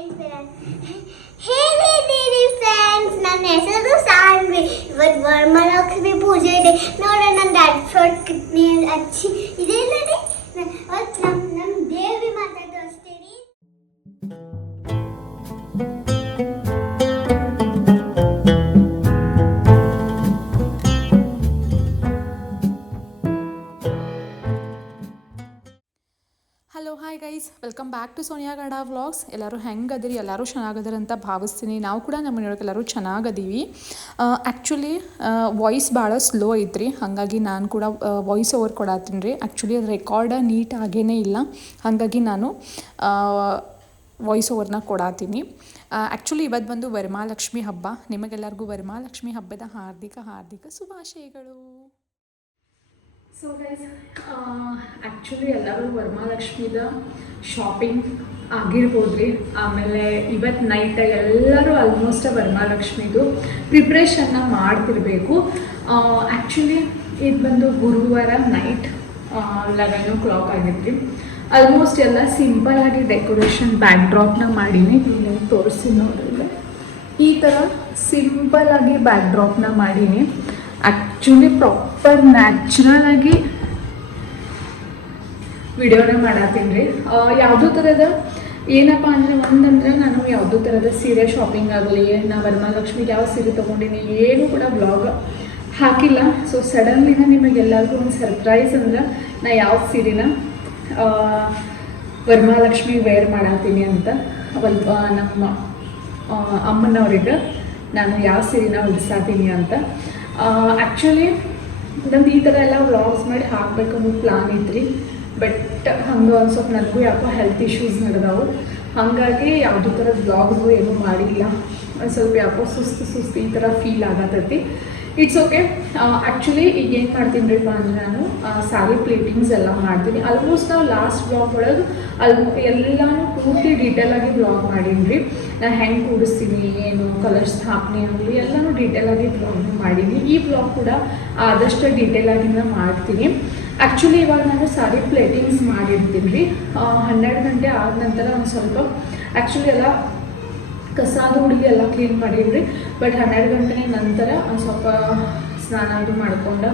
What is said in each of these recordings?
ಹೇಗಿದ್ದೀರಿ ಫ್ರೆಂಡ್ಸ್? ನನ್ನ ಹೆಸರು ಸಾನ್ವಿ. ಇವತ್ತು ವರಮಹಾಲಕ್ಷ್ಮಿ ಪೂಜೆ ಇದೆ. ನೋಡೋಣ ನನ್ನ ಡ್ಯಾಡ್ ಫ್ರಾಟ್ ಕಿಡ್ನಿ ಹಚ್ಚಿ ಇದೆ ನೋಡಿ. ಇವತ್ತು ನಮ್ಮ ದೇವಿ ಮಾತಾ ತೋರಿಸ್ತೀನಿ. Hello hi guys, welcome back to Sonia Gowda vlogs. ಎಲ್ಲರೂ ಹೆಂಗದಿರಿ? ಎಲ್ಲರೂ ಚೆನ್ನಾಗದಿರಿ ಅಂತ ಭಾವಿಸ್ತೀನಿ. ನಾವು ಕೂಡ ನಮ್ಮ ಮನೆಯೊಳಗೆ ಎಲ್ಲರೂ ಚೆನ್ನಾಗದೀವಿ. ಆ್ಯಕ್ಚುಲಿ ವಾಯ್ಸ್ ಭಾಳ ಸ್ಲೋ ಐತ್ರಿ, ಹಾಗಾಗಿ ನಾನು ಕೂಡ ವಾಯ್ಸ್ ಓವರ್ ಕೊಡತ್ತೀನಿ ರೀ. ಆ್ಯಕ್ಚುಲಿ ಅದು ರೆಕಾರ್ಡ ನೀಟ್ ಆಗೇ ಇಲ್ಲ, ಹಾಗಾಗಿ ನಾನು ವಾಯ್ಸ್ ಓವರ್ನ ಕೊಡತ್ತೀನಿ. ಆ್ಯಕ್ಚುಲಿ ಇವತ್ತು ಬಂದು ವರಮಹಾಲಕ್ಷ್ಮಿ ಹಬ್ಬ. ನಿಮಗೆಲ್ಲರಿಗೂ ವರಮಹಾಲಕ್ಷ್ಮಿ ಹಬ್ಬದ ಹಾರ್ದಿಕ ಶುಭಾಶಯಗಳು. ಸೊ ಗೈಸ್, ಆ್ಯಕ್ಚುಲಿ ಎಲ್ಲರೂ ವರಮಹಾಲಕ್ಷ್ಮಿದ ಶಾಪಿಂಗ್ ಆಗಿರ್ಬೋದು ರೀ. ಆಮೇಲೆ ಇವತ್ತು ನೈಟ್ ಎಲ್ಲರೂ ಆಲ್ಮೋಸ್ಟ್ ವರಮಹಾಲಕ್ಷ್ಮಿದು ಪ್ರಿಪ್ರೇಷನ್ನ ಮಾಡ್ತಿರ್ಬೇಕು. ಆ್ಯಕ್ಚುಲಿ ಇದು ಬಂದು ಗುರುವಾರ ನೈಟ್ 11 o'clock ಆಗಿತ್ತು. ಆಲ್ಮೋಸ್ಟ್ ಎಲ್ಲ ಸಿಂಪಲ್ಲಾಗಿ ಡೆಕೋರೇಷನ್ ಬ್ಯಾಕ್ ಡ್ರಾಪ್ನ ಮಾಡೀನಿ. ನೀವು ತೋರಿಸಿ ನೋಡಿದ್ರೆ ಈ ಥರ ಸಿಂಪಲ್ಲಾಗಿ ಬ್ಯಾಕ್ ಡ್ರಾಪ್ನ ಮಾಡೀನಿ. ಆ್ಯಕ್ಚುಲಿ ಪ್ರಾಪರ್ ನ್ಯಾಚುರಲ್ ಆಗಿ ವಿಡಿಯೋನ ಮಾಡತ್ತೀನಿ ರೀ. ಯಾವುದೋ ಥರದ ಏನಪ್ಪ ಅಂದರೆ ಒಂದಂದ್ರೆ ನಾನು ಯಾವುದೋ ಥರದ ಸೀರೆ ಶಾಪಿಂಗ್ ಆಗಲಿ, ನಾ ವರಮಹಾಲಕ್ಷ್ಮಿಗೆ ಯಾವ ಸೀರೆ ತೊಗೊಂಡಿನಿ ಏನು ಕೂಡ ವ್ಲಾಗ್ ಹಾಕಿಲ್ಲ. ಸೊ ಸಡನ್ಲಿನ ನಿಮಗೆಲ್ಲರಿಗೂ ಒಂದು ಸರ್ಪ್ರೈಸ್ ಅಂದ್ರೆ ನಾ ಯಾವ ಸೀರೆನ ವರಮಹಾಲಕ್ಷ್ಮಿ ವೇರ್ ಮಾಡತ್ತೀನಿ ಅಂತ ನಮ್ಮ ಅಮ್ಮನವ್ರಿಗೆ ನಾನು ಯಾವ ಸೀರೆನ ಉಡಿಸಾತೀನಿ ಅಂತ. ಆ್ಯಕ್ಚುಲಿ ನಂದು ಈ ಥರ ಎಲ್ಲ ವ್ಲಾಗ್ಸ್ ಮಾಡಿ ಹಾಕಬೇಕು ಅನ್ನೋ ಪ್ಲಾನ್ ಇತ್ತು, ಬಟ್ ಹಂಗೆ ಒಂದು ಸ್ವಲ್ಪ ನನಗೂ ಯಾಕೋ ಹೆಲ್ತ್ ಇಶ್ಯೂಸ್ ನಡೆದವು. ಹಾಗಾಗಿ ಯಾವುದೇ ಥರ ವ್ಲಾಗ್ಸು ಏನೂ ಮಾಡಿಲ್ಲ. ಒಂದು ಸ್ವಲ್ಪ ಯಾಕೋ ಸುಸ್ತು ಈ ಥರ ಫೀಲ್ ಆಗತ್ತೈತಿ. It's okay. ಆ್ಯಕ್ಚುಲಿ ಈಗ ಏನು ಮಾಡ್ತೀನಿ ರೀಪ್ಪ ಅಂದರೆ ನಾನು ಸ್ಯಾರಿ ಪ್ಲೇಟಿಂಗ್ಸ್ ಎಲ್ಲ ಮಾಡ್ತೀನಿ. ಆಲ್ಮೋಸ್ಟ್ ನಾವು ಲಾಸ್ಟ್ ವ್ಲಾಗ್ ಒಳಗೆ ಎಲ್ಲನೂ ಪೂರ್ತಿ ಡೀಟೇಲಾಗಿ ವ್ಲಾಗ್ ಮಾಡೀನಿ ರೀ. ನಾನು ಹೆಂಗೆ ಕೂಡಿಸ್ತೀನಿ, ಏನು ಕಲರ್ ಸ್ಥಾಪನೆ ಆಗಲಿ ಎಲ್ಲನೂ ಡೀಟೇಲಾಗಿ ವ್ಲಾಗ್ನ ಮಾಡೀನಿ. ಈ ವ್ಲಾಗ್ ಕೂಡ ಆದಷ್ಟು ಡೀಟೇಲಾಗಿನ ಮಾಡ್ತೀನಿ. ಆ್ಯಕ್ಚುಲಿ ಇವಾಗ ನಾನು ಸ್ಯಾರಿ ಪ್ಲೇಟಿಂಗ್ಸ್ ಮಾಡಿರ್ತೀನಿ ರೀ. 12 ಗಂಟೆ ಆದ ನಂತರ ಒಂದು ಸ್ವಲ್ಪ ಆ್ಯಕ್ಚುಲಿ ಎಲ್ಲ ಕಸಾದ ಹುಡುಗಿ ಎಲ್ಲ ಕ್ಲೀನ್ ಮಾಡೀನಿ. ಬಟ್ 12 ಗಂಟೆ ನಂತರ ಒಂದು ಸ್ವಲ್ಪ ಸ್ನಾನ ಅದು ಮಾಡ್ಕೊಂಡು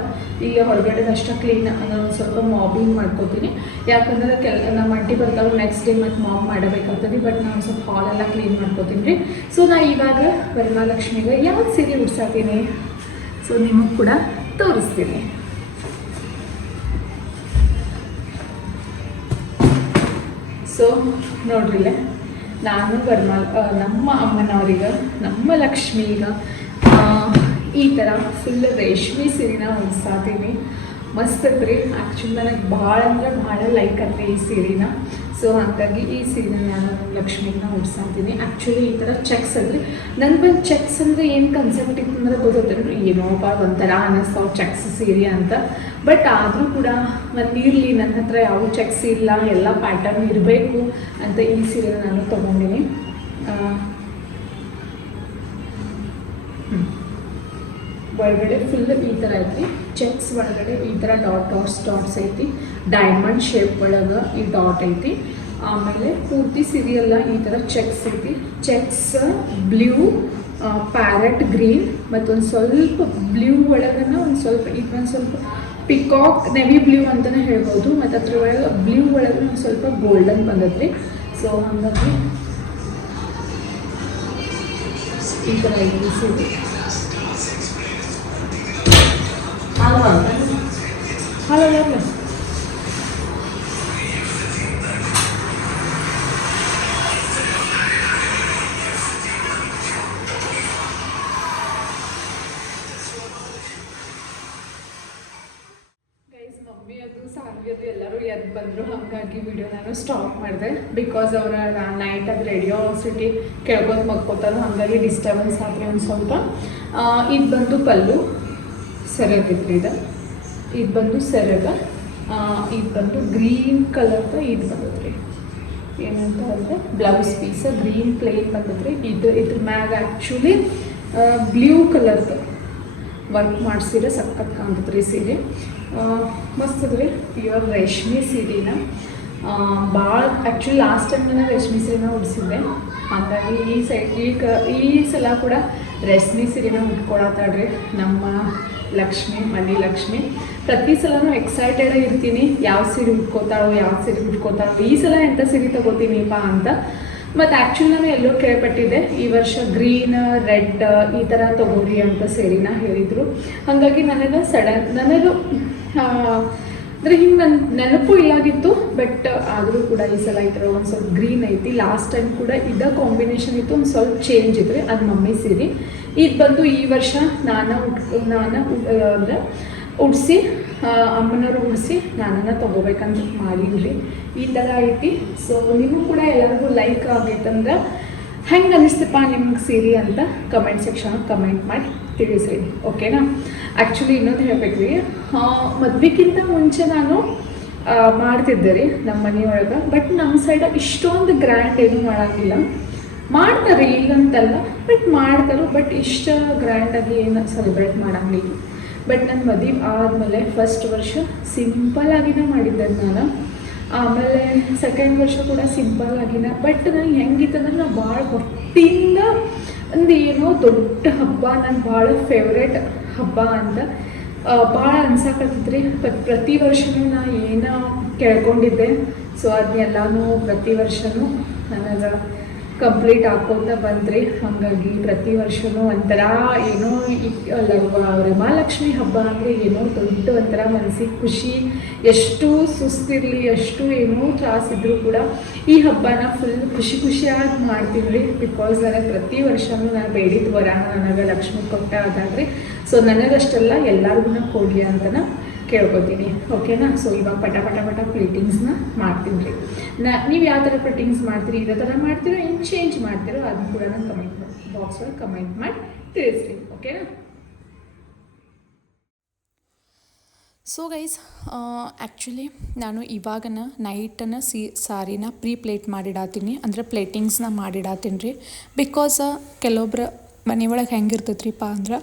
ಈಗ ಹೊರಗಡೆ ಅಷ್ಟೇ ಕ್ಲೀನ್ ಒಂದು ಸ್ವಲ್ಪ ಮಾಬಿಂಗ್ ಮಾಡ್ಕೋತೀನಿ. ಯಾಕಂದ್ರೆ ನಮ್ಮ ಅಂಟಿ ಬರ್ತಾವೆ ನೆಕ್ಸ್ಟ್ ಡೇ ಮತ್ತು ಮಾಬ್ ಮಾಡಬೇಕಾಗ್ತದೆ. ಬಟ್ ನಾನು ಸ್ವಲ್ಪ ಹಾಲೆಲ್ಲ ಕ್ಲೀನ್ ಮಾಡ್ಕೋತೀನಿ ರೀ. ಸೊ ನಾ ಇವಾಗ ವರಮಹಾಲಕ್ಷ್ಮಿಗೆ ಯಾವ ಸೀರೆ ಉಡ್ಸಾತೀನಿ ಸೊ ನಿಮಗೆ ಕೂಡ ತೋರಿಸ್ತೀನಿ. ಸೊ ನೋಡ್ರಿಲ್ಲ, ನಾನು ನಮ್ಮ ಅಮ್ಮನವ್ರಿಗೆ, ನಮ್ಮ ಲಕ್ಷ್ಮಿಗೆ ಈ ಥರ ಫುಲ್ ರೇಷ್ಮೆ ಸೀರೆನ ಉಡ್ಸಾತೀನಿ. ಮಸ್ತ್ ಐತ್ರಿ. ಆ್ಯಕ್ಚುಲಿ ನನಗೆ ಭಾಳ ಅಂದ್ರೆ ಭಾಳ ಲೈಕ್ ಐತ್ರಿ ಈ ಸೀರೆನ. ಸೊ ಹಾಗಾಗಿ ಈ ಸೀರೆನ ನಾನು ಲಕ್ಷ್ಮಿನ ಉಡ್ಸಾತೀನಿ. ಆ್ಯಕ್ಚುಲಿ ಈ ಥರ ಚೆಕ್ಸ್ ಅಂದರೆ ನನಗೆ ಬಂದು ಚೆಕ್ಸ್ ಅಂದರೆ ಏನು ಕನ್ಸೆಪ್ಟ್ ಇತ್ತು ಅಂದರೆ ಗೊತ್ತೈತೆ ಏನೋಪ್ಪ ಒಂಥರ ಅನ್ನಿಸ್ತಾವೆ ಚೆಕ್ಸ್ ಸೀರೆ ಅಂತ. ಬಟ್ ಆದರೂ ಕೂಡ ಒಂದು ಇರಲಿ, ನನ್ನ ಹತ್ರ ಯಾವ ಚೆಕ್ಸ್ ಇಲ್ಲ, ಎಲ್ಲ ಪ್ಯಾಟರ್ನ್ ಇರಬೇಕು ಅಂತ ಈ ಸೀರೆನ ನಾನು ತೊಗೊಂಡಿನಿ. ಒಳಗಡೆ ಫುಲ್ ಈ ಥರ ಐತಿ ಚೆಕ್ಸ್, ಒಳಗಡೆ ಈ ಥರ ಡಾಟ್ಸ್ ಐತಿ. ಡೈಮಂಡ್ ಶೇಪ್ ಒಳಗೆ ಈ ಡಾಟ್ ಐತಿ. ಆಮೇಲೆ ಪೂರ್ತಿ ಸೀರೆ ಎಲ್ಲ ಈ ಥರ ಚೆಕ್ಸ್ ಐತಿ. ಚೆಕ್ಸ್ ಬ್ಲೂ, ಪ್ಯಾರೆಟ್ ಗ್ರೀನ್ ಮತ್ತು ಒಂದು ಸ್ವಲ್ಪ ಬ್ಲೂ ಒಳಗನ ಒಂದು ಸ್ವಲ್ಪ ಪಿಕಾಕ್ ನೆವಿ ಬ್ಲೂ ಅಂತಲೇ ಹೇಳ್ಬೋದು. ಮತ್ತು ಅದ್ರ ಒಳಗೆ ಬ್ಲೂ ಒಳಗೆ ಒಂದು ಸ್ವಲ್ಪ ಗೋಲ್ಡನ್ ಬಂದದ್ರಿ. ಸೊ ಹಾಗಾಗಿ ಈ ಥರ ಐತಿ ಸೀರೆ. ಹಲೋ ಯಾರು ಮಮ್ಮಿ ಅದು ಸಾನ್ವಿ ಅದು ಎಲ್ಲರೂ ಎದ್ದು ಬಂದರು. ಹಾಗಾಗಿ ವಿಡಿಯೋ ನಾನು ಸ್ಟಾಪ್ ಮಾಡಿದೆ. ಬಿಕಾಸ್ ಅವರ ನೈಟ್ ಅದು ರೇಡಿಯೋಸಿಟಿ ಕೇಳ್ಕೊಂಡು ಮಕ್ಕೋತಾರೆ, ಹಾಗಾಗಿ ಡಿಸ್ಟರ್ಬೆನ್ಸ್ ಆದರೆ ಒಂದು ಸ್ವಲ್ಪ. ಇದು ಬಂದು ಪಲ್ಲು ಸೆರಗಿದ್ರಿ. ಇದು ಬಂದು ಸೆರಗ. ಇದು ಬಂದು ಗ್ರೀನ್ ಕಲರ್ದು ಇದು ಬಂದದ್ರಿ. ಏನಂತ ಅಂದರೆ ಬ್ಲೌಸ್ ಪೀಸ್ ಗ್ರೀನ್ ಪ್ಲೇನ್ ಬಂದದ್ರಿ. ಇದ್ರ ಮ್ಯಾಗ ಆ್ಯಕ್ಚುಲಿ ಬ್ಲೂ ಕಲರ್ದು ವರ್ಕ್ ಮಾಡಿಸಿದ್ರೆ ಸಖತ್ ಕಾಣ್ತದ್ರಿ ಸೀರೆ. ಮಸ್ತ್ ಅದ್ರಿ. ಪ್ಯೂರ್ ರೇಷ್ಮೆ ಸೀರೆನ ಭಾಳ ಆ್ಯಕ್ಚುಲಿ ಲಾಸ್ಟ್ ಟೈಮ್ ನಾನು ರೇಷ್ಮೆ ಸೀರೆನ ಉಡಿಸಿದ್ದೆ. ಹಾಗಾಗಿ ಈ ಸಲ ಕೂಡ ರೇಷ್ಮೆ ಸೀರೆನ ಉಟ್ಕೊಳತ್ತಾಡ್ರಿ ನಮ್ಮ ಲಕ್ಷ್ಮಿ, ಮನೆ ಲಕ್ಷ್ಮಿ. ಪ್ರತಿ ಸಲನೂ ಎಕ್ಸೈಟೆಡ್ ಇರ್ತೀನಿ, ಯಾವ ಸೀರೆ ಉಟ್ಕೋತಾಳೋ ಈ ಸಲ ಎಂಥ ಸೀರೆ ತೊಗೋತೀನಿಪ್ಪ ಅಂತ. ಮತ್ತು ಆ್ಯಕ್ಚುಲಿ ನಾನು ಎಲ್ಲೋ ಕೇಳ್ಪಟ್ಟಿದ್ದೆ, ಈ ವರ್ಷ ಗ್ರೀನ್, ರೆಡ್ ಈ ಥರ ತೊಗೋರಿ ಅಂತ ಸೇರಿನ ಹೇಳಿದರು. ಹಾಗಾಗಿ ನನಗೆ ಅಂದರೆ ಹಿಂಗೆ ನನ್ನ ನೆನಪು ಇಲ್ಲಾಗಿತ್ತು. ಬಟ್ ಆದರೂ ಕೂಡ ಈ ಸಲ ಈ ಥರ ಒಂದು ಸ್ವಲ್ಪ ಗ್ರೀನ್ ಐತಿ. ಲಾಸ್ಟ್ ಟೈಮ್ ಕೂಡ ಇದೇ ಕಾಂಬಿನೇಷನ್ ಇತ್ತು, ಒಂದು ಸ್ವಲ್ಪ ಚೇಂಜ್ ಇದ್ರಿ, ಅದು ಮಮ್ಮಿ ಸೀರೆ. ಇದು ಬಂದು ಈ ವರ್ಷ ನಾನು ಅಂದರೆ ಉಡಿಸಿ ಅಮ್ಮನವರು ಉಡಿಸಿ ನಾನನ್ನು ತೊಗೋಬೇಕಂತ ಮಾಡೀನಿ. ಈ ಥರ ಐತಿ. ಸೊ ನಿಮಗೂ ಕೂಡ ಎಲ್ಲರಿಗೂ ಲೈಕ್ ಆಗೈತಂದ್ರೆ ಹೆಂಗೆ ಅನಿಸ್ತಪ್ಪ ನಿಮ್ಗೆ ಸೀರೆ ಅಂತ ಕಮೆಂಟ್ ಸೆಕ್ಷನ್ ಕಮೆಂಟ್ ಮಾಡಿ ತಿಳಿಸ್ರಿ, ಓಕೆನಾ. ಆ್ಯಕ್ಚುಲಿ ಇನ್ನೊಂದು ಹೇಳ್ಬೇಕು ರೀ, ಮದುವೆಗಿಂತ ಮುಂಚೆ ನಾನು ಮಾಡ್ತಿದ್ದೆ ರೀ ನಮ್ಮ ಮನೆಯೊಳಗೆ. ಬಟ್ ನಮ್ಮ ಸೈಡ್ ಇಷ್ಟೊಂದು ಗ್ರ್ಯಾಂಡ್ ಏನೂ ಮಾಡೋಂಗಿಲ್ಲ. ಮಾಡ್ತಾರೆ ಇಲ್ಲಂತಲ್ಲ, ಬಟ್ ಮಾಡ್ತಾರೆ. ಬಟ್ ಇಷ್ಟ ಗ್ರ್ಯಾಂಡಾಗಿ ಏನು ಸೆಲೆಬ್ರೇಟ್ ಮಾಡೋಂಗಿಲ್ಲ. ಬಟ್ ನನ್ನ ಮದುವೆ ಆದಮೇಲೆ ಫಸ್ಟ್ ವರ್ಷ ಸಿಂಪಲ್ಲಾಗಿನೇ ಮಾಡಿದ್ದೆ ನಾನು. ಆಮೇಲೆ ಸೆಕೆಂಡ್ ವರ್ಷ ಕೂಡ ಸಿಂಪಲ್ ಆಗಿನ. ಬಟ್ ನನಗೆ ಹೆಂಗಿತ್ತಂದ್ರೆ ನಾನು ಭಾಳ ಹೊತ್ತಿಂದ ಒಂದು ಏನೋ ದೊಡ್ಡ ಹಬ್ಬ, ನನ್ನ ಭಾಳ ಫೇವ್ರೇಟ್ ಹಬ್ಬ ಅಂತ ಭಾಳ ಅನ್ಸಕತ್ತಿದ್ರಿ. ಪ್ರತಿ ವರ್ಷವೂ ನಾನು ಏನೋ ಕೇಳ್ಕೊಂಡಿದ್ದೆ. ಸೊ ಅದನ್ನೆಲ್ಲನೂ ಪ್ರತಿ ವರ್ಷವೂ ನನಗೆ ಕಂಪ್ಲೀಟ್ ಹಾಕೋತ ಬಂದ್ರಿ. ಹಾಗಾಗಿ ಪ್ರತಿ ವರ್ಷವೂ ಒಂಥರ ಏನೋ ವರಮಹಾಲಕ್ಷ್ಮಿ ಹಬ್ಬ ಅಂದರೆ ಏನೋ ದೊಡ್ಡ ಒಂಥರ ಮನಸ್ಸಿಗೆ ಖುಷಿ. ಎಷ್ಟು ಸುಸ್ತಿರಲಿ, ಎಷ್ಟು ಏನೋ ತ್ರಾಸಿದ್ರು ಕೂಡ ಈ ಹಬ್ಬನ ಫುಲ್ ಖುಷಿಯಾಗಿ ಮಾಡ್ತೀನಿ ರೀ. ಬಿಕಾಸ್ ನನಗೆ ಪ್ರತಿ ವರ್ಷವೂ ನಾನು ಬೇಡಿದ ವರ ನನಗೆ ಲಕ್ಷ್ಮಿ ಕೊಟ್ಟ ಅದಾದ್ರಿ. ಸೊ ನನಗಷ್ಟೆಲ್ಲ ಎಲ್ಲರಿಗೂ ಕೊಡಲಿ ಅಂತನ ಕೇಳ್ಕೊತೀನಿ, ಓಕೆನಾ. ಸೊ ಇವಾಗ ಪಟ ಪ್ಲೇಟಿಂಗ್ಸ್ನ ಮಾಡ್ತೀನಿ ರೀ. ನೀವು ಯಾವ ಥರ ಪ್ಲೇಟಿಂಗ್ಸ್ ಮಾಡ್ತೀರಿ, ಇದೇ ಥರ ಮಾಡ್ತೀರೋ ಏನು ಚೇಂಜ್ ಮಾಡ್ತೀರೋ ಅದನ್ನು ಕೂಡ ನಾನು ಕಮೆಂಟ್ ಬಾಕ್ಸ್ ಒಳಗೆ ಕಮೆಂಟ್ ಮಾಡಿ ತಿಳಿಸ್ರಿ, ಓಕೆನಾ. ಸೊ ಗೈಸ್, ಆ್ಯಕ್ಚುಲಿ ನಾನು ಇವಾಗನ ನೈಟನ್ನು ಸಾರಿನ ಪ್ಲೇಟ್ ಮಾಡಿಡಾತೀನಿ, ಅಂದರೆ ಪ್ಲೇಟಿಂಗ್ಸ್ನ ಮಾಡಿಡಾತೀನಿ ರೀ. ಬಿಕಾಸ್ ಕೆಲವೊಬ್ರು ಮನೆಯೊಳಗೆ ಹೆಂಗಿರ್ತೈತ್ರಿಪ್ಪ ಅಂದ್ರೆ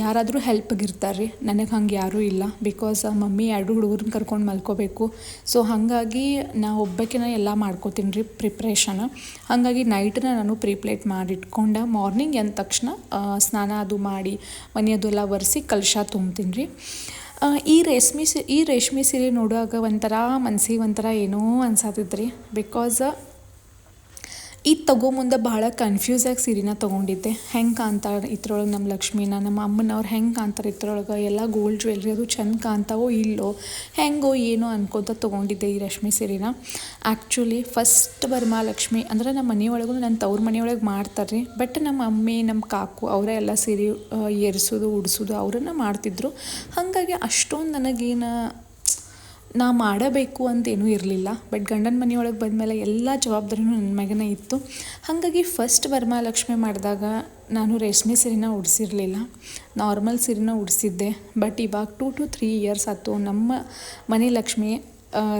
ಯಾರಾದರೂ ಹೆಲ್ಪ್ಗಿರ್ತಾರೆ ರೀ. ನನಗೆ ಹಂಗೆ ಯಾರೂ ಇಲ್ಲ. ಬಿಕಾಸ್ ಮಮ್ಮಿ 2 ಹುಡುಗರನ್ನ ಕರ್ಕೊಂಡು ಮಲ್ಕೋಬೇಕು. ಸೊ ಹಾಗಾಗಿ ನಾ ಒಬ್ಬಾಕೆ ಎಲ್ಲ ಮಾಡ್ಕೋತೀನಿ ರೀ ಪ್ರಿಪ್ರೇಷನ್. ಹಾಗಾಗಿ ನೈಟನ್ನ ನಾನು ಪ್ಲೇಟ್ ಮಾಡಿಟ್ಕೊಂಡು ಮಾರ್ನಿಂಗ್ ಎಂದ ತಕ್ಷಣ ಸ್ನಾನ ಅದು ಮಾಡಿ ಮನೆಯದು ಎಲ್ಲ ಒರೆಸಿ ಕಲಶ ತುಂಬ್ತೀನಿ ರೀ. ಈ ರೇಷ್ಮೆ ಸೀರೆ ನೋಡುವಾಗ ಒಂಥರ ಮನ್ಸಿಗೆ ಒಂಥರ ಏನೋ ಅನ್ಸಾತಿದ್ರಿ. ಬಿಕಾಸ್ ಇದು ತಗೊಂಬಂದೆ ಭಾಳ ಕನ್ಫ್ಯೂಸಾಗಿ ಸೀರೆನ ತೊಗೊಂಡಿದ್ದೆ. ಹೆಂಗೆ ಕಾಣ್ತಾರೆ ಇದ್ರೊಳಗೆ ನಮ್ಮ ಲಕ್ಷ್ಮಿನ, ನಮ್ಮ ಅಮ್ಮನವ್ರು ಹೆಂಗೆ ಕಾಣ್ತಾರೆ ಇದ್ರೊಳಗೆ, ಎಲ್ಲ ಗೋಲ್ಡ್ ಜ್ಯುವೆಲ್ರಿ ಅದು ಚೆಂದ ಕಾಣ್ತಾವೋ ಇಲ್ಲೋ, ಹೆಂಗೋ ಏನೋ ಅನ್ಕೋತ ತೊಗೊಂಡಿದ್ದೆ ಈ ರೇಷ್ಮೆ ಸೀರೆನ. ಆ್ಯಕ್ಚುಲಿ ಫಸ್ಟ್ ವರಮಹಾಲಕ್ಷ್ಮಿ ಅಂದರೆ ನಮ್ಮ ಮನೆಯೊಳಗೂ ನನ್ನ ತವ್ರ ಮನೆಯೊಳಗೆ ಮಾಡ್ತಾರೆ ರೀ. ಬಟ್ ನಮ್ಮ ಅಮ್ಮಿ, ನಮ್ಮ ಕಾಕು ಅವರೇ ಎಲ್ಲ ಸೀರೆ ಏರಿಸೋದು ಉಡಿಸೋದು ಅವರನ್ನು ಮಾಡ್ತಿದ್ರು. ಹಾಗಾಗಿ ಅಷ್ಟೊಂದು ನನಗೇನು ನಾ ಮಾಡಬೇಕು ಅಂತೇನೂ ಇರಲಿಲ್ಲ. ಬಟ್ ಗಂಡನ ಮನೆಯೊಳಗೆ ಬಂದಮೇಲೆ ಎಲ್ಲ ಜವಾಬ್ದಾರಿನೂ ನನ್ನ ಮ್ಯಾಗನೇ ಇತ್ತು. ಹಾಗಾಗಿ ಫಸ್ಟ್ ವರಮಹಾಲಕ್ಷ್ಮಿ ಮಾಡಿದಾಗ ನಾನು ರೇಷ್ಮೆ ಸೀರೆನ ಉಡಿಸಿರಲಿಲ್ಲ, ನಾರ್ಮಲ್ ಸೀರೆನ ಉಡಿಸಿದ್ದೆ. ಬಟ್ ಇವಾಗ 2 to 3 years ಆಯ್ತು ನಮ್ಮ ಮನೆ ಲಕ್ಷ್ಮಿ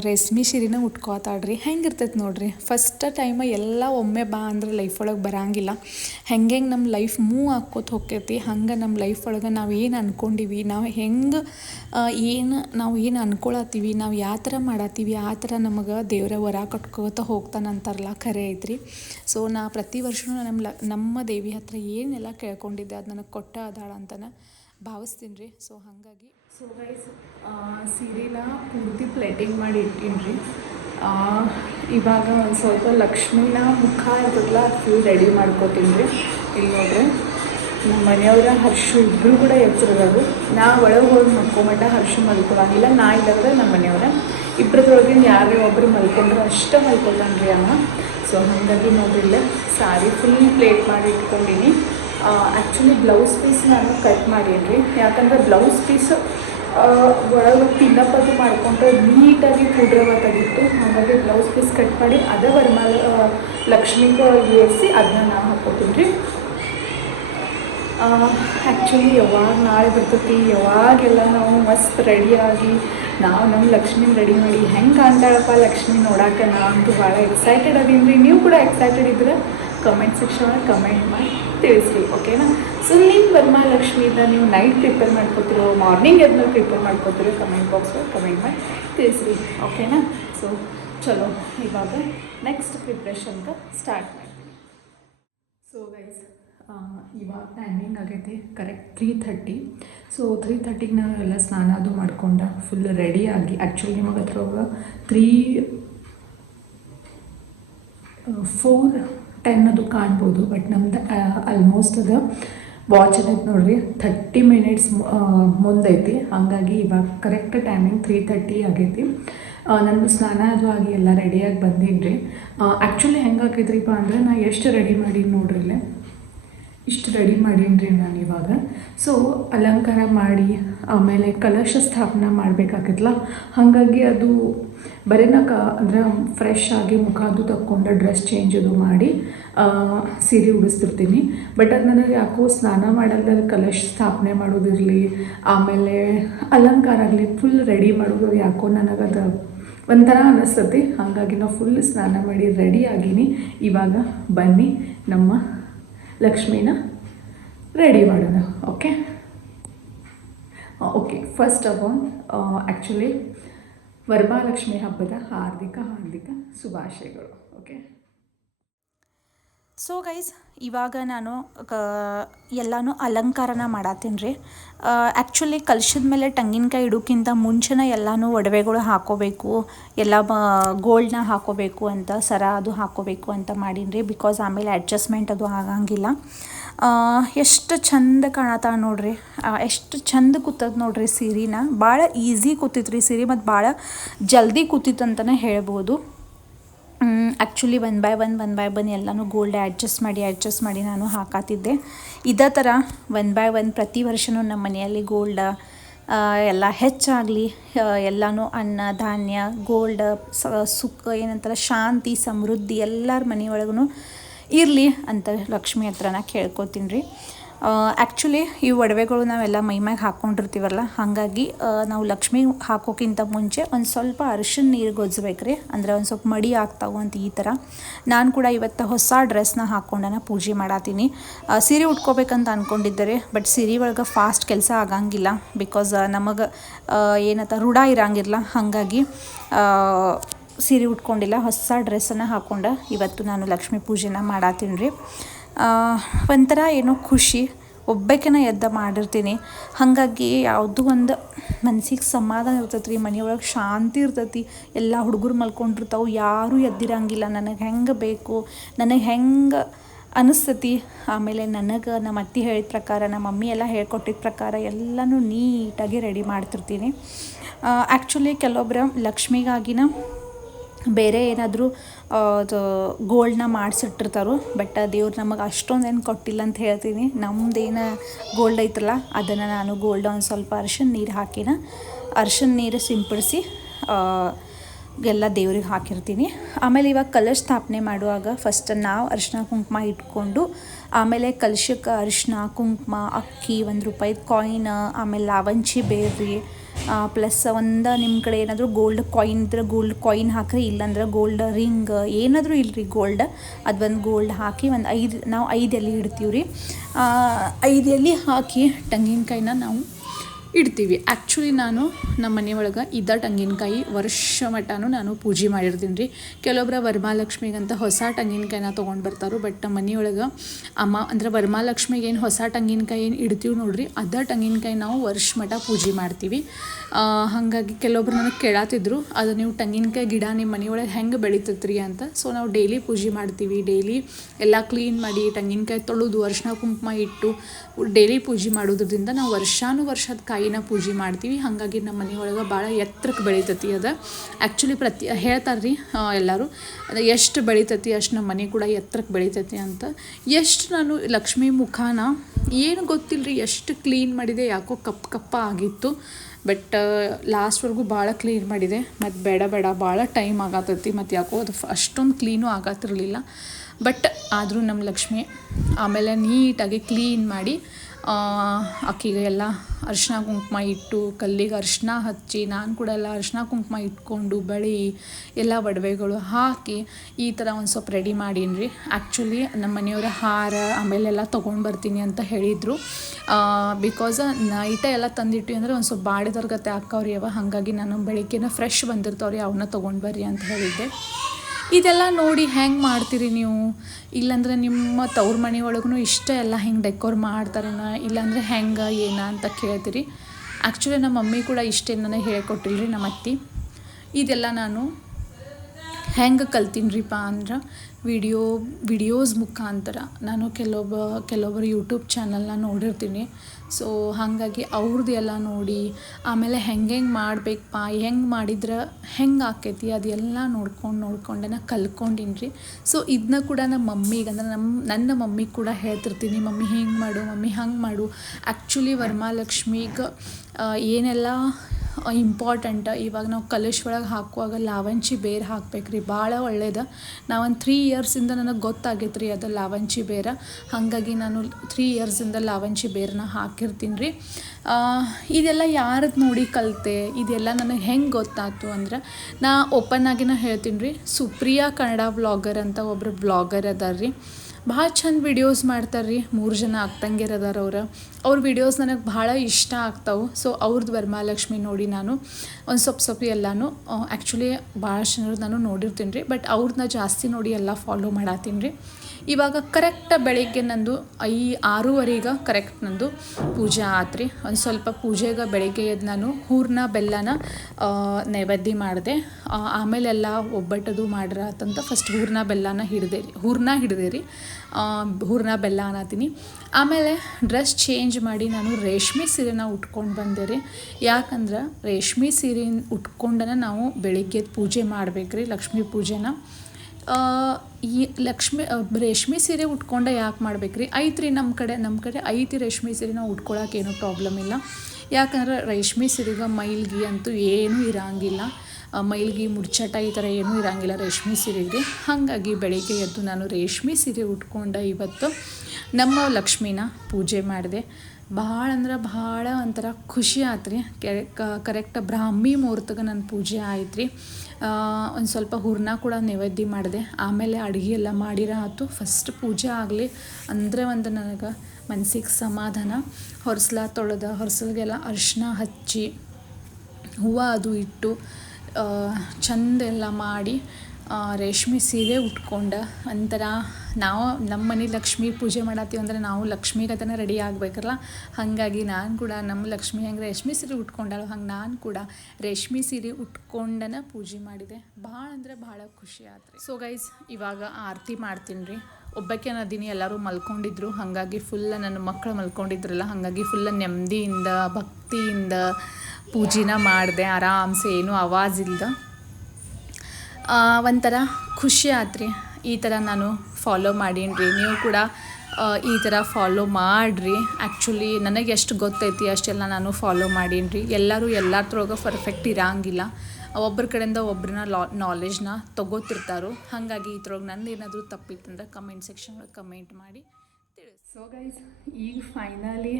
ರೇಷ್ಮೆ ಸೀರೆನ ಉಟ್ಕೋತಾಳ್ರಿ. ಹೆಂಗಿರ್ತೈತೆ ನೋಡಿರಿ. ಫಸ್ಟ್ ಟೈಮ ಎಲ್ಲ ಒಮ್ಮೆ ಬಾ ಅಂದ್ರೆ ಲೈಫ್ ಒಳಗೆ ಬರೋಂಗಿಲ್ಲ. ಹೆಂಗೆ ನಮ್ಮ ಲೈಫ್ ಮೂವ್ ಹಾಕ್ಕೋತ ಹೋಗ್ತೈತಿ, ಹಂಗೆ ನಮ್ಮ ಲೈಫ್ ಒಳಗೆ ನಾವು ಏನು ಅಂದ್ಕೊಂಡಿವಿ, ನಾವು ಹೆಂಗೆ ನಾವು ಏನು ಅಂದ್ಕೊಳತ್ತೀವಿ, ನಾವು ಯಾವ ಥರ ಮಾಡತ್ತೀವಿ ಆ ಥರ ನಮಗೆ ದೇವರ ವರ ಕಟ್ಕೋತ ಹೋಗ್ತಾನಂತಾರಲ್ಲ, ಖರೆ ಐತ್ರಿ. ಸೊ ನಾ ಪ್ರತಿ ವರ್ಷವೂ ನಮ್ಮ ದೇವಿ ಹತ್ರ ಏನೆಲ್ಲ ಕೇಳ್ಕೊಂಡಿದ್ದೆ ಅದು ನನಗೆ ಕೊಟ್ಟ ಅದಾಳ ಅಂತನ ಭಾವಿಸ್ತೀನಿ ರೀ. ಸೊ ಹಾಗಾಗಿ ಗೈಸ್, ಸೀರೆನ ಪೂರ್ತಿ ಪ್ಲೇಟಿಂಗ್ ಮಾಡಿ ಇಟ್ಟೀನಿ ರೀ. ಇವಾಗ ಒಂದು ಸ್ವಲ್ಪ ಲಕ್ಷ್ಮಿನ ಮುಖ ಇರ್ತದಲ್ಲ ಅದು ಫುಲ್ ರೆಡಿ ಮಾಡ್ಕೋತೀನಿ ರೀ. ಇಲ್ಲಿ ನೋಡ್ರಿ, ನಮ್ಮ ಮನೆಯವರ ಹರ್ಷು ಇಬ್ಬರು ಕೂಡ ಎಚ್ಚರದವರು. ನಾ ಒಳಗೆ ಹೋಗಿ ಮಲ್ಕೊಂಬಿಟ್ಟ ಹರ್ಷು ಮಲ್ಕೊಳಂಗಿಲ್ಲ. ನಾ ಇಲ್ಲಂದ್ರೆ ನಮ್ಮ ಮನೆಯವರ ಇಬ್ಬರದ್ರೊಳಗೆ ಯಾರೇ ಒಬ್ಬರು ಮಲ್ಕೊಂಡ್ರೆ ಅಷ್ಟೇ ಮಲ್ಕೊತಾನೆ ರೀ ಅಮ್ಮ. ಸೊ ಹಾಗಾಗಿ ನೋಡಿಲ್ಲ ಸಾರಿ ಫುಲ್ ಪ್ಲೇಟ್ ಮಾಡಿ ಇಟ್ಕೊಂಡೀನಿ. ಆ್ಯಕ್ಚುಲಿ ಬ್ಲೌಸ್ ಪೀಸ್ ನಾನು ಕಟ್ ಮಾಡೀನಿ ರೀ. ಯಾಕಂದ್ರೆ ಬ್ಲೌಸ್ ಪೀಸ್ ಒಳಗೆ ಪಿನ್ನಪ್ಪದು ಮಾಡಿಕೊಂಡ್ರೆ ನೀಟಾಗಿ ಕೂಡ್ರವತ್ತಾಗಿತ್ತು. ಹಾಗಾಗಿ ಬ್ಲೌಸ್ ಪೀಸ್ ಕಟ್ ಮಾಡಿ ಅದೇ ಲಕ್ಷ್ಮಿಗೆ ಏರಿಸಿ ಅದನ್ನ ನಾನು ಹಾಕ್ಕೋತೀನಿ ರೀ. ಆ್ಯಕ್ಚುಲಿ ಯಾವಾಗ ನಾಳೆ ಬರ್ತೈತಿ, ಯಾವಾಗೆಲ್ಲ ನಾವು ಮಸ್ತ್ ರೆಡಿಯಾಗಿ ನಾವು ನಮ್ಮ ಲಕ್ಷ್ಮಿನ ರೆಡಿ ಮಾಡಿ ಹೆಂಗೆ ಕಾಣ್ತಾಳಪ್ಪ ಲಕ್ಷ್ಮಿ ನೋಡೋಕೆ ನಾನಂತೂ ಭಾಳ ಎಕ್ಸೈಟೆಡ್ ಅದೀನಿ ರೀ. ನೀವು ಕೂಡ ಎಕ್ಸೈಟೆಡ್ ಇದ್ರೆ ಕಮೆಂಟ್ ಸೆಕ್ಷನಲ್ಲಿ ಕಮೆಂಟ್ ಮಾಡಿ ತಿಳಿಸ್ರಿ, ಓಕೆನಾ. ಸೊ ನಿಮ್ಮ ವರಮಹಾಲಕ್ಷ್ಮಿಯಿಂದ ನೀವು ನೈಟ್ ಪ್ರಿಪೇರ್ ಮಾಡ್ಕೋತಿರೋ, ಮಾರ್ನಿಂಗ್ ಎದ್ಮೇಲೆ ಪ್ರಿಪೇರ್ ಮಾಡ್ಕೋತಿರೋ ಕಮೆಂಟ್ ಬಾಕ್ಸಲ್ಲಿ ಕಮೆಂಟ್ ಮಾಡಿ ತಿಳಿಸ್ರಿ, ಓಕೆನಾ. ಸೊ ಚಲೋ ಇವಾಗ ನೆಕ್ಸ್ಟ್ ಪ್ರಿಪ್ರೇಷನ್ಗೆ ಸ್ಟಾರ್ಟ್ ಮಾಡ್ತೀನಿ. ಸೊ ಗೈಸ್ ಇವಾಗ ಟೈಮಿಂಗ್ ಆಗೈತಿ ಕರೆಕ್ಟ್ 3:30. ಸೊ 3:30ಗೆ ನಾವು ಎಲ್ಲ ಸ್ನಾನ ಅದು ಮಾಡ್ಕೊಂಡು ಫುಲ್ ರೆಡಿಯಾಗಿ, ಆ್ಯಕ್ಚುಲಿ ನಿಮಗೆ ಅದ್ರೊಳಗೆ 4:10 ಅದು ಕಾಣ್ಬೋದು, ಬಟ್ ನಮ್ದು ಆಲ್ಮೋಸ್ಟ್ ಅದು ವಾಚ್ ಅದೈತೆ ನೋಡ್ರಿ 30 ಮಿನಿಟ್ಸ್ ಮುಂದೈತಿ. ಹಾಗಾಗಿ ಇವಾಗ ಕರೆಕ್ಟ್ ಟೈಮಿಂಗ್ 3:30 ಆಗೈತಿ. ನಂದು ಸ್ನಾನ ಅದು ಆಗಿ ಎಲ್ಲ ರೆಡಿಯಾಗಿ ಬಂದಿದ್ರಿ. ಆ್ಯಕ್ಚುಲಿ ಹೆಂಗಾಗೈತ್ರಿಪ್ಪ ಅಂದರೆ ನಾ ಎಷ್ಟು ರೆಡಿ ಮಾಡೀನಿ ನೋಡ್ರಿ, ಇಲ್ಲೇ ಇಷ್ಟು ರೆಡಿ ಮಾಡೀನಿ ನಾನು ಇವಾಗ. ಸೊ ಅಲಂಕಾರ ಮಾಡಿ ಆಮೇಲೆ ಕಲಶ ಸ್ಥಾಪನೆ ಮಾಡಬೇಕಾಗಿತ್ತಲ್ಲ, ಹಾಗಾಗಿ ಅದು ಬರೀ ಅಂದರೆ ಫ್ರೆಶ್ ಆಗಿ ಮುಖ ಅದು ತಕ್ಕೊಂಡು ಡ್ರೆಸ್ ಚೇಂಜ್ ಅದು ಮಾಡಿ ಸೀರೆ ಉಡಿಸ್ತಿರ್ತೀನಿ. ಬಟ್ ಅದು ನನಗೆ ಯಾಕೋ ಸ್ನಾನ ಮಾಡಲ್ದ ಕಲಶ ಸ್ಥಾಪನೆ ಮಾಡೋದಿರಲಿ, ಆಮೇಲೆ ಅಲಂಕಾರ ಆಗಲಿ, ಫುಲ್ ರೆಡಿ ಮಾಡೋದು ಯಾಕೋ ನನಗದು ಒಂಥರ ಅನ್ನಿಸ್ತತಿ. ಹಾಗಾಗಿ ನಾವು ಫುಲ್ ಸ್ನಾನ ಮಾಡಿ ರೆಡಿ ಆಗೀನಿ. ಇವಾಗ ಬನ್ನಿ ನಮ್ಮ ಲಕ್ಷ್ಮೀನ ರೆಡಿ ಮಾಡೋಣ. Okay first of all actually Varamahalakshmi ಹಬ್ಬದ ಹಾರ್ದಿಕ ಶುಭಾಶಯಗಳು. ಓಕೆ, ಸೊ ಗೈಸ್ ಇವಾಗ ನಾನು ಎಲ್ಲನೂ ಅಲಂಕಾರನ ಮಾಡತ್ತೀನಿ ರೀ. ಆ್ಯಕ್ಚುಲಿ ಕಲಶದ ಮೇಲೆ ತೆಂಗಿನಕಾಯಿ ಇಡೋಕ್ಕಿಂತ ಮುಂಚೆನೇ ಎಲ್ಲನೂ ಒಡವೆಗಳು ಹಾಕೋಬೇಕು, ಎಲ್ಲ ಗೋಲ್ಡ್ನ ಹಾಕೋಬೇಕು ಅಂತ, ಸರ ಅದು ಹಾಕೋಬೇಕು ಅಂತ ಮಾಡೀನಿ ರೀ. ಬಿಕಾಸ್ ಆಮೇಲೆ ಅಡ್ಜಸ್ಟ್ಮೆಂಟ್ ಅದು ಆಗಂಗಿಲ್ಲ. ಎಷ್ಟು ಚಂದ ಕಾಣತ್ತ ನೋಡ್ರಿ, ಎಷ್ಟು ಚಂದ ಕೂತದ ನೋಡ್ರಿ ಸೀರೆನ. ಭಾಳ ಈಸಿ ಕೂತಿತ್ತು ರೀ ಸೀರೆ, ಮತ್ತು ಭಾಳ ಜಲ್ದಿ ಕೂತಿತ್ತು ಅಂತಲೇ ಹೇಳ್ಬೋದು. ಆ್ಯಕ್ಚುಲಿ ಒನ್ ಬೈ ಒನ್ ಎಲ್ಲನೂ ಗೋಲ್ಡ್ ಅಡ್ಜಸ್ಟ್ ಮಾಡಿ ನಾನು ಹಾಕಾತಿದ್ದೆ. ಇದೇ ಥರ ಒನ್ ಬೈ ಒನ್ ಪ್ರತಿ ವರ್ಷವೂ ನಮ್ಮ ಮನೆಯಲ್ಲಿ ಗೋಲ್ಡ್ ಎಲ್ಲ ಹೆಚ್ಚಾಗಲಿ, ಎಲ್ಲನೂ ಅನ್ನ ಧಾನ್ಯ ಗೋಲ್ಡ್ ಸುಖ ಏನಂತಾರೆ ಶಾಂತಿ ಸಮೃದ್ಧಿ ಎಲ್ಲರ ಮನೆಯೊಳಗೂ ಇರಲಿ ಅಂತ ಲಕ್ಷ್ಮಿ ಹತ್ರನ ಕೇಳ್ಕೊತೀನಿ ರೀ. ಆ್ಯಕ್ಚುಲಿ ಈ ಒಡವೆಗಳು ನಾವೆಲ್ಲ ಮೈಮ್ಯಾಗ ಹಾಕ್ಕೊಂಡಿರ್ತೀವಲ್ಲ, ಹಾಗಾಗಿ ನಾವು ಲಕ್ಷ್ಮಿ ಹಾಕೋಕ್ಕಿಂತ ಮುಂಚೆ ಒಂದು ಸ್ವಲ್ಪ ಅರಿಶಿನ ನೀರು ಗೊಜ್ಬೇಕು ರೀ, ಅಂದರೆ ಒಂದು ಸ್ವಲ್ಪ ಮಡಿ ಆಗ್ತಾವೆ ಅಂತ. ಈ ಥರ ನಾನು ಕೂಡ ಇವತ್ತು ಹೊಸ ಡ್ರೆಸ್ನ ಹಾಕ್ಕೊಂಡನ ಪೂಜೆ ಮಾಡತ್ತೀನಿ. ಸೀರೆ ಉಟ್ಕೋಬೇಕಂತ ಅಂದ್ಕೊಂಡಿದ್ದರೆ, ಬಟ್ ಸೀರೆ ಒಳಗೆ ಫಾಸ್ಟ್ ಕೆಲಸ ಆಗಂಗಿಲ್ಲ. ಬಿಕಾಸ್ ನಮಗೆ ಏನಂತ ರೂಢ ಇರಂಗಿಲ್ಲ, ಹಾಗಾಗಿ ಸೀರೆ ಉಟ್ಕೊಂಡಿಲ್ಲ. ಹೊಸ ಡ್ರೆಸ್ಸನ್ನು ಹಾಕ್ಕೊಂಡು ಇವತ್ತು ನಾನು ಲಕ್ಷ್ಮೀ ಪೂಜೆನ ಮಾಡತ್ತೀನಿ ರೀ. ಒಂಥರ ಏನೋ ಖುಷಿ, ಒಬ್ಬಾಕಿನ ಎದ್ದ ಮಾಡಿರ್ತೀನಿ, ಹಾಗಾಗಿ ಯಾವುದೂ ಒಂದು ಮನ್ಸಿಗೆ ಸಮಾಧಾನ ಇರ್ತೈತೆ ರೀ. ಮನೆಯೊಳಗೆ ಶಾಂತಿ ಇರ್ತೈತಿ. ಎಲ್ಲ ಹುಡುಗರು ಮಲ್ಕೊಂಡಿರ್ತಾವೆ, ಯಾರೂ ಎದ್ದಿರಂಗಿಲ್ಲ. ನನಗೆ ಹೆಂಗೆ ಬೇಕು, ನನಗೆ ಹೆಂಗೆ ಅನಿಸ್ತತಿ. ಆಮೇಲೆ ನನಗೆ ನಮ್ಮ ಅತ್ತೆ ಹೇಳಿದ ಪ್ರಕಾರ, ನಮ್ಮ ಮಮ್ಮಿ ಎಲ್ಲ ಹೇಳ್ಕೊಟ್ಟಿದ್ದ ಪ್ರಕಾರ ಎಲ್ಲನೂ ನೀಟಾಗಿ ರೆಡಿ ಮಾಡ್ತಿರ್ತೀನಿ. ಆ್ಯಕ್ಚುಲಿ ಕೆಲವೊಬ್ಬರು ಲಕ್ಷ್ಮಿಗಾಗಿನ ಬೇರೆ ಏನಾದರೂ ಅದು ಗೋಲ್ಡ್ನ ಮಾಡಿಸಿಟ್ಟಿರ್ತಾರೋ, ಬಟ್ ದೇವ್ರು ನಮಗೆ ಅಷ್ಟೊಂದೇನು ಕೊಟ್ಟಿಲ್ಲ ಅಂತ ಹೇಳ್ತೀನಿ. ನಮ್ಮದೇನು ಗೋಲ್ಡ್ ಐತಲ್ಲ, ಅದನ್ನು ನಾನು ಗೋಲ್ಡ್ ಒಂದು ಸ್ವಲ್ಪ ಅರಿಶಿನ ನೀರು ಸಿಂಪಡಿಸಿ ಎಲ್ಲ ದೇವ್ರಿಗೆ ಹಾಕಿರ್ತೀನಿ. ಆಮೇಲೆ ಇವಾಗ ಕಲಶ ಸ್ಥಾಪನೆ ಮಾಡುವಾಗ ಫಸ್ಟ್ ನಾವು ಅರಿಶಿನ ಕುಂಕುಮ ಇಟ್ಕೊಂಡು, ಆಮೇಲೆ ಕಲಶಕ್ಕೆ ಅರಿಶಿನ ಕುಂಕುಮ, ಅಕ್ಕಿ, ₹1 ಕಾಯಿನ್, ಆಮೇಲೆ ಲಾವಂಚಿ ಬೇರ್ರಿ, ಪ್ಲಸ್ ಒಂದು ನಿಮ್ಮ ಕಡೆ ಏನಾದರೂ ಗೋಲ್ಡ್ ಕಾಯಿನ್ ಇದ್ರೆ ಗೋಲ್ಡ್ ಕಾಯಿನ್ ಹಾಕ್ರಿ, ಇಲ್ಲಾಂದ್ರೆ ಗೋಲ್ಡ್ ರಿಂಗ್ ಏನಾದರೂ ಇಲ್ಲರಿ ಗೋಲ್ಡ್, ಅದೊಂದು ಗೋಲ್ಡ್ ಹಾಕಿ ಒಂದು 5 ಎಲೆ ಇಡ್ತೀವಿ ರೀ. 5 ಎಲೆ ಹಾಕಿ ತೆಂಗಿನಕಾಯಿನ ನಾವು ಇಡ್ತೀವಿ. ಆ್ಯಕ್ಚುಲಿ ನಾನು ನಮ್ಮ ಮನೆಯೊಳಗೆ ಇದ್ದ ತೆಂಗಿನಕಾಯಿ ವರ್ಷ ಮಟ್ಟನೂ ನಾನು ಪೂಜೆ ಮಾಡಿರ್ತೀನಿ ರೀ. ಕೆಲವೊಬ್ಬರು ವರಮಹಾಲಕ್ಷ್ಮಿಗಂತ ಹೊಸ ತೆಂಗಿನಕಾಯಿನ ತೊಗೊಂಡು ಬರ್ತಾರೆ, ಬಟ್ ನಮ್ಮ ಮನೆಯೊಳಗೆ ಅಮ್ಮ ಅಂದರೆ ವರಮಹಾಲಕ್ಷ್ಮಿಗೆ ಏನು ಹೊಸ ತೆಂಗಿನಕಾಯಿ ಏನು ಇಡ್ತೀವಿ ನೋಡ್ರಿ, ಅದ ತೆಂಗಿನಕಾಯಿ ನಾವು ವರ್ಷ ಮಟ್ಟ ಪೂಜೆ ಮಾಡ್ತೀವಿ. ಹಾಗಾಗಿ ಕೆಲವೊಬ್ರು ನನಗೆ ಕೇಳತ್ತಿದ್ರು, ಅದು ನೀವು ತೆಂಗಿನಕಾಯಿ ಗಿಡ ನಿಮ್ಮ ಮನೆಯೊಳಗೆ ಹೆಂಗೆ ಬೆಳೀತತ್ರಿ ಅಂತ. ಸೊ ನಾವು ಡೈಲಿ ಪೂಜೆ ಮಾಡ್ತೀವಿ, ಡೈಲಿ ಎಲ್ಲ ಕ್ಲೀನ್ ಮಾಡಿ ತೆಂಗಿನಕಾಯಿ ತೊಳೆದು ಅರಿಶಿನ ಕುಂಕುಮ ಇಟ್ಟು ಡೈಲಿ ಪೂಜೆ ಮಾಡೋದ್ರಿಂದ ನಾವು ವರ್ಷದ ಕಾಯಿನ ಪೂಜೆ ಮಾಡ್ತೀವಿ. ಹಾಗಾಗಿ ನಮ್ಮ ಮನೆಯೊಳಗೆ ಭಾಳ ಎತ್ತರಕ್ಕೆ ಬೆಳೀತತಿ ಅದು. ಆ್ಯಕ್ಚುಲಿ ಹೇಳ್ತಾರೆ ರೀ ಎಲ್ಲರೂ, ಎಷ್ಟು ಬೆಳೀತತಿ ಅಷ್ಟು ನಮ್ಮ ಮನೆ ಕೂಡ ಎತ್ತರಕ್ಕೆ ಬೆಳೀತತಿ ಅಂತ. ಎಷ್ಟು ನಾನು ಲಕ್ಷ್ಮೀ ಮುಖಾನ ಏನು ಗೊತ್ತಿಲ್ಲ ರೀ, ಎಷ್ಟು ಕ್ಲೀನ್ ಮಾಡಿದೆ, ಯಾಕೋ ಕಪ್ಪ ಆಗಿತ್ತು. ಬಟ್ ಲಾಸ್ಟ್ವರೆಗೂ ಭಾಳ ಕ್ಲೀನ್ ಮಾಡಿದೆ. ಮತ್ತು ಬೇಡ ಭಾಳ ಟೈಮ್ ಆಗತ್ತೈತಿ, ಮತ್ತು ಯಾಕೋ ಅದು ಅಷ್ಟೊಂದು ಕ್ಲೀನೂ ಆಗತ್ತಿರಲಿಲ್ಲ. ಬಟ್ ಆದರೂ ನಮ್ಮ ಲಕ್ಷ್ಮಿ ಆಮೇಲೆ ನೀಟಾಗಿ ಕ್ಲೀನ್ ಮಾಡಿ ಆಕಿಗೆ ಎಲ್ಲ ಅರಿಶಿನ ಕುಂಕುಮ ಇಟ್ಟು ಕಲ್ಲಿಗೆ ಅರಿಶಿನ ಹಚ್ಚಿ ನಾನು ಕೂಡ ಎಲ್ಲ ಅರಿಶಿನ ಕುಂಕುಮ ಇಟ್ಕೊಂಡು ಬಳೆ ಎಲ್ಲ ಒಡವೆಗಳು ಹಾಕಿ ಈ ಥರ ಒಂದು ಸ್ವಲ್ಪ ರೆಡಿ ಮಾಡೀನಿ ರೀ. ಆ್ಯಕ್ಚುಲಿ ನಮ್ಮ ಮನೆಯವರ ಹಾರ ಆಮೇಲೆಲ್ಲ ತೊಗೊಂಡು ಬರ್ತೀನಿ ಅಂತ ಹೇಳಿದರು. ಬಿಕಾಸ್ ನೈಟೇ ಎಲ್ಲ ತಂದಿಟ್ಟು ಅಂದರೆ ಒಂದು ಸ್ವಲ್ಪ ಬಾಡಿದವ್ರ ಗತೆ ಹಾಕವ್ರಿ ಅವ, ಹಾಗಾಗಿ ನಾನು ಬೆಳಿಗ್ಗೆನ ಫ್ರೆಶ್ ಬಂದಿರ್ತಾವ್ರಿ ಅವನ್ನ ತೊಗೊಂಡು ಬರ್ರಿ ಅಂತ ಹೇಳಿದ್ದೆ. ಇದೆಲ್ಲ ನೋಡಿ ಹೆಂಗೆ ಮಾಡ್ತೀರಿ ನೀವು? ಇಲ್ಲಾಂದ್ರೆ ನಿಮ್ಮ ತವ್ರ ಮನೆ ಒಳಗೂ ಇಷ್ಟ ಎಲ್ಲ ಹೆಂಗೆ ಡೆಕೋರ್ ಮಾಡ್ತಾರೇನ, ಇಲ್ಲಾಂದರೆ ಹೆಂಗೆ ಏನ ಅಂತ ಕೇಳ್ತೀರಿ. ಆ್ಯಕ್ಚುಲಿ ನಮ್ಮ ಮಮ್ಮಿ ಕೂಡ ಇಷ್ಟೇನ ಹೇಳ್ಕೊಟ್ಟಿಲ್ರಿ ನಮ್ಮ ಅತ್ತಿ. ಇದೆಲ್ಲ ನಾನು ಹೆಂಗೆ ಕಲ್ತೀನಿರಿಪ್ಪ ಅಂದ್ರೆ ವಿಡಿಯೋಸ್ ಮುಖಾಂತರ. ನಾನು ಕೆಲವೊಬ್ಬರು ಯೂಟ್ಯೂಬ್ ಚಾನಲ್ನ ನೋಡಿರ್ತೀನಿ. ಸೊ ಹಾಗಾಗಿ ಅವ್ರದ್ದು ಎಲ್ಲ ನೋಡಿ ಆಮೇಲೆ ಹೆಂಗೆ ಮಾಡಬೇಕಪ್ಪ, ಹೆಂಗೆ ಮಾಡಿದ್ರೆ ಹೆಂಗೆ ಆಕೈತಿ ಅದೆಲ್ಲ ನೋಡ್ಕೊಂಡೆ ನಾ ಕಲ್ತ್ಕೊಂಡಿನಿ ರೀ. ಸೊ ಇದನ್ನ ಕೂಡ ನಮ್ಮ ಮಮ್ಮಿಗೆ ಅಂದ್ರೆ ನನ್ನ ಮಮ್ಮಿಗೆ ಕೂಡ ಹೇಳ್ತಿರ್ತೀನಿ, ಮಮ್ಮಿ ಹಿಂಗೆ ಮಾಡು, ಮಮ್ಮಿ ಹಂಗೆ ಮಾಡು. ಆ್ಯಕ್ಚುಲಿ ವರಮಹಾಲಕ್ಷ್ಮಿಗೆ ಏನೆಲ್ಲ ಇಂಪಾರ್ಟೆಂಟ್, ಇವಾಗ ನಾವು ಕಲಶ ಒಳಗೆ ಹಾಕುವಾಗ ಲಾವಂಚಿ ಬೇರು ಹಾಕ್ಬೇಕ್ರಿ, ಭಾಳ ಒಳ್ಳೇದು. ನಾವೊಂದು 3 ಇಯರ್ಸಿಂದ ನನಗೆ ಗೊತ್ತಾಗೈತೆ ರೀ ಅದು ಲಾವಂಚಿ ಬೇರು. ಹಾಗಾಗಿ ನಾನು 3 ಇಯರ್ಸಿಂದ ಲಾವಂಚಿ ಬೇರನ್ನ ಹಾಕಿರ್ತೀನಿ ರೀ. ಇದೆಲ್ಲ ಯಾರದ್ದು ನೋಡಿ ಕಲಿತೆ, ಇದೆಲ್ಲ ನನಗೆ ಹೆಂಗೆ ಗೊತ್ತಾಯ್ತು ಅಂದ್ರೆ ನಾ ಓಪನ್ ಆಗಿನ ಹೇಳ್ತೀನಿ ರೀ. ಸುಪ್ರಿಯಾ ಕನ್ನಡ ವ್ಲಾಗರ್ ಅಂತ ಒಬ್ಬರು ವ್ಲಾಗರ್ ಅದಾರ ರೀ. ಭಾಳ ಚಂದ ವಿಡಿಯೋಸ್ ಮಾಡ್ತಾರೆ ರೀ. 3 ಜನ ಅಕ್ಕಂಗಿಯರು ಅದಾರ ಅವ್ರ ವಿಡಿಯೋಸ್ ನನಗೆ ಭಾಳ ಇಷ್ಟ ಆಗ್ತಾವೆ. ಸೊ ಅವ್ರದ್ದು ವರಮಹಾಲಕ್ಷ್ಮಿ ನೋಡಿ ನಾನು ಒಂದು ಸ್ವಲ್ಪ ಎಲ್ಲನೂ ಆ್ಯಕ್ಚುಲಿ ಭಾಳ ಜನರು ನಾನು ನೋಡಿರ್ತೀನಿ ರೀ. ಬಟ್ ಅವ್ರನ್ನ ಜಾಸ್ತಿ ನೋಡಿ ಎಲ್ಲ ಫಾಲೋ ಮಾಡತ್ತೀನಿ ರೀ. ಇವಾಗ ಕರೆಕ್ಟ್ ಬೆಳಿಗ್ಗೆ ನಂದು 6:30 ಕರೆಕ್ಟ್ ನಂದು ಪೂಜೆ ಆತ್ರಿ. ಒಂದು ಸ್ವಲ್ಪ ಪೂಜೆಗೆ ಬೆಳಿಗ್ಗೆ ಎದ್ದು ನಾನು ಹೂರ್ಣ ಬೆಲ್ಲನ ನೈವೇದ್ಯ ಮಾಡಿದೆ. ಆಮೇಲೆಲ್ಲ ಒಬ್ಬಟ್ಟದು ಮಾಡಿರತ್ತಂತ ಫಸ್ಟ್ ಹೂರ್ಣ ಹಿಡಿದೆ ರೀ. ಹೂರ್ಣ ಬೆಲ್ಲ ಅನ್ನತೀನಿ. ಆಮೇಲೆ ಡ್ರೆಸ್ ಚೇಂಜ್ ಮಾಡಿ ನಾನು ರೇಷ್ಮೆ ಸೀರೆನ ಉಟ್ಕೊಂಡು ಬಂದೆ ರೀ. ಯಾಕಂದ್ರೆ ರೇಷ್ಮೆ ಸೀರೆ ಉಟ್ಕೊಂಡನ ನಾವು ಬೆಳಿಗ್ಗೆ ಪೂಜೆ ಮಾಡ್ಬೇಕ್ರಿ, ಲಕ್ಷ್ಮೀ ಪೂಜೆನ. ಈ ರೇಷ್ಮೆ ಸೀರೆ ಉಟ್ಕೊಂಡೆ ಯಾಕೆ ಮಾಡ್ಬೇಕ್ರಿ? ಐತ್ರಿ ನಮ್ಮ ಕಡೆ ಐತಿ ರೇಷ್ಮೆ ಸೀರೆ, ನಾವು ಉಟ್ಕೊಳಕ್ಕೆ ಏನೂ ಪ್ರಾಬ್ಲಮ್ ಇಲ್ಲ. ಯಾಕಂದ್ರೆ ರೇಷ್ಮೆ ಸೀರೆಗೆ ಮೈಲ್ಗಿ ಅಂತೂ ಏನೂ ಇರೋಂಗಿಲ್ಲ, ಮೈಲ್ಗಿ ಮುಡ್ಚಟ ಈ ಥರ ಏನೂ ಇರೋಂಗಿಲ್ಲ ರೇಷ್ಮೆ ಸೀರೆಗೆ. ಹಾಗಾಗಿ ಬೆಳಿಗ್ಗೆ ಎದ್ದು ನಾನು ರೇಷ್ಮೆ ಸೀರೆ ಉಟ್ಕೊಂಡು ಇವತ್ತು ನಮ್ಮ ಲಕ್ಷ್ಮಿನ ಪೂಜೆ ಮಾಡಿದೆ. ಭಾಳ ಅಂದ್ರೆ ಭಾಳ ಒಂಥರ ಖುಷಿ ಆಯ್ತು ರೀ. ಕರೆಕ್ಟ್ ಬ್ರಾಹ್ಮಿ ಮುಹೂರ್ತಕ್ಕೆ ನನ್ನ ಪೂಜೆ ಆಯ್ತು ರೀ. ಒಂದು ಸ್ವಲ್ಪ ಹೂರ್ಣ ಕೂಡ ನೈವೇದ್ಯ ಮಾಡಿದೆ. ಆಮೇಲೆ ಅಡುಗೆ ಎಲ್ಲ ಆಯ್ತು. ಫಸ್ಟ್ ಪೂಜೆ ಆಗಲಿ ಅಂದರೆ ಒಂದು ನನಗೆ ಮನ್ಸಿಗೆ ಸಮಾಧಾನ. ಹೊರಸಲ್ಗೆಲ್ಲ ಅರಿಶಿನ ಹಚ್ಚಿ ಹೂವು ಅದು ಇಟ್ಟು ಚಂದೆಲ್ಲ ಮಾಡಿ ರೇಷ್ಮೆ ಸೀರೆ ಉಟ್ಕೊಂಡು ಒಂಥರ ನಾವು ನಮ್ಮ ಮನೆ ಲಕ್ಷ್ಮಿ ಪೂಜೆ ಮಾಡತ್ತೀವಿ ಅಂದರೆ ನಾವು ಲಕ್ಷ್ಮಿಗತನ ರೆಡಿ ಆಗಬೇಕಲ್ಲ. ಹಾಗಾಗಿ ನಾನು ಕೂಡ ನಮ್ಮ ಲಕ್ಷ್ಮಿ ಹೆಂಗೆ ರೇಷ್ಮೆ ಸೀರೆ ಉಟ್ಕೊಂಡಳು ಹಂಗೆ ನಾನು ಕೂಡ ರೇಷ್ಮೆ ಸೀರೆ ಉಟ್ಕೊಂಡನ ಪೂಜೆ ಮಾಡಿದೆ. ಭಾಳ ಅಂದರೆ ಭಾಳ ಖುಷಿ ಆಯ್ತು. ಸೊ ಗೈಸ್ ಇವಾಗ ಆರತಿ ಮಾಡ್ತೀನಿ ರೀ. ಒಬ್ಬಕ್ಕೆ ನದಿನಿ ಎಲ್ಲರೂ ಮಲ್ಕೊಂಡಿದ್ರು, ಹಾಗಾಗಿ ಫುಲ್ಲ ನನ್ನ ಮಕ್ಕಳು ಮಲ್ಕೊಂಡಿದ್ರಲ್ಲ, ಹಾಗಾಗಿ ಫುಲ್ಲ ನೆಮ್ಮದಿಯಿಂದ ಭಕ್ತಿಯಿಂದ ಪೂಜೆನ ಮಾಡಿದೆ. ಆರಾಮ್ಸೆ ಏನೂ ಆವಾಜಿಲ್ದ ಒಂಥರ ಖುಷಿ ಆತ್ರಿ. ಈ ಥರ ನಾನು ಫಾಲೋ ಮಾಡೀನಿ ರೀ. ನೀವು ಕೂಡ ಈ ಥರ ಫಾಲೋ ಮಾಡಿರಿ. ಆ್ಯಕ್ಚುಲಿ ನನಗೆ ಎಷ್ಟು ಗೊತ್ತೈತಿ ಅಷ್ಟೆಲ್ಲ ನಾನು ಫಾಲೋ ಮಾಡೀನಿ ರೀ. ಎಲ್ಲರತ್ರೊಳಗೆ ಪರ್ಫೆಕ್ಟ್ ಇರೋಂಗಿಲ್ಲ, ಒಬ್ಬರ ಕಡೆಯಿಂದ ಒಬ್ಬರನ್ನ ನಾಲೆಜ್ನ ತೊಗೋತಿರ್ತಾರೋ. ಹಾಗಾಗಿ ಇದ್ರೊಳಗೆ ನಂದು ಏನಾದರೂ ತಪ್ಪಿತ್ತಂದ್ರೆ ಕಮೆಂಟ್ ಸೆಕ್ಷನ್ ಒಳಗೆ ಕಮೆಂಟ್ ಮಾಡಿ ತಿಳಿಸಿ. ಸೊ ಗೈಸ್ ಈಗ ಫೈನಲಿ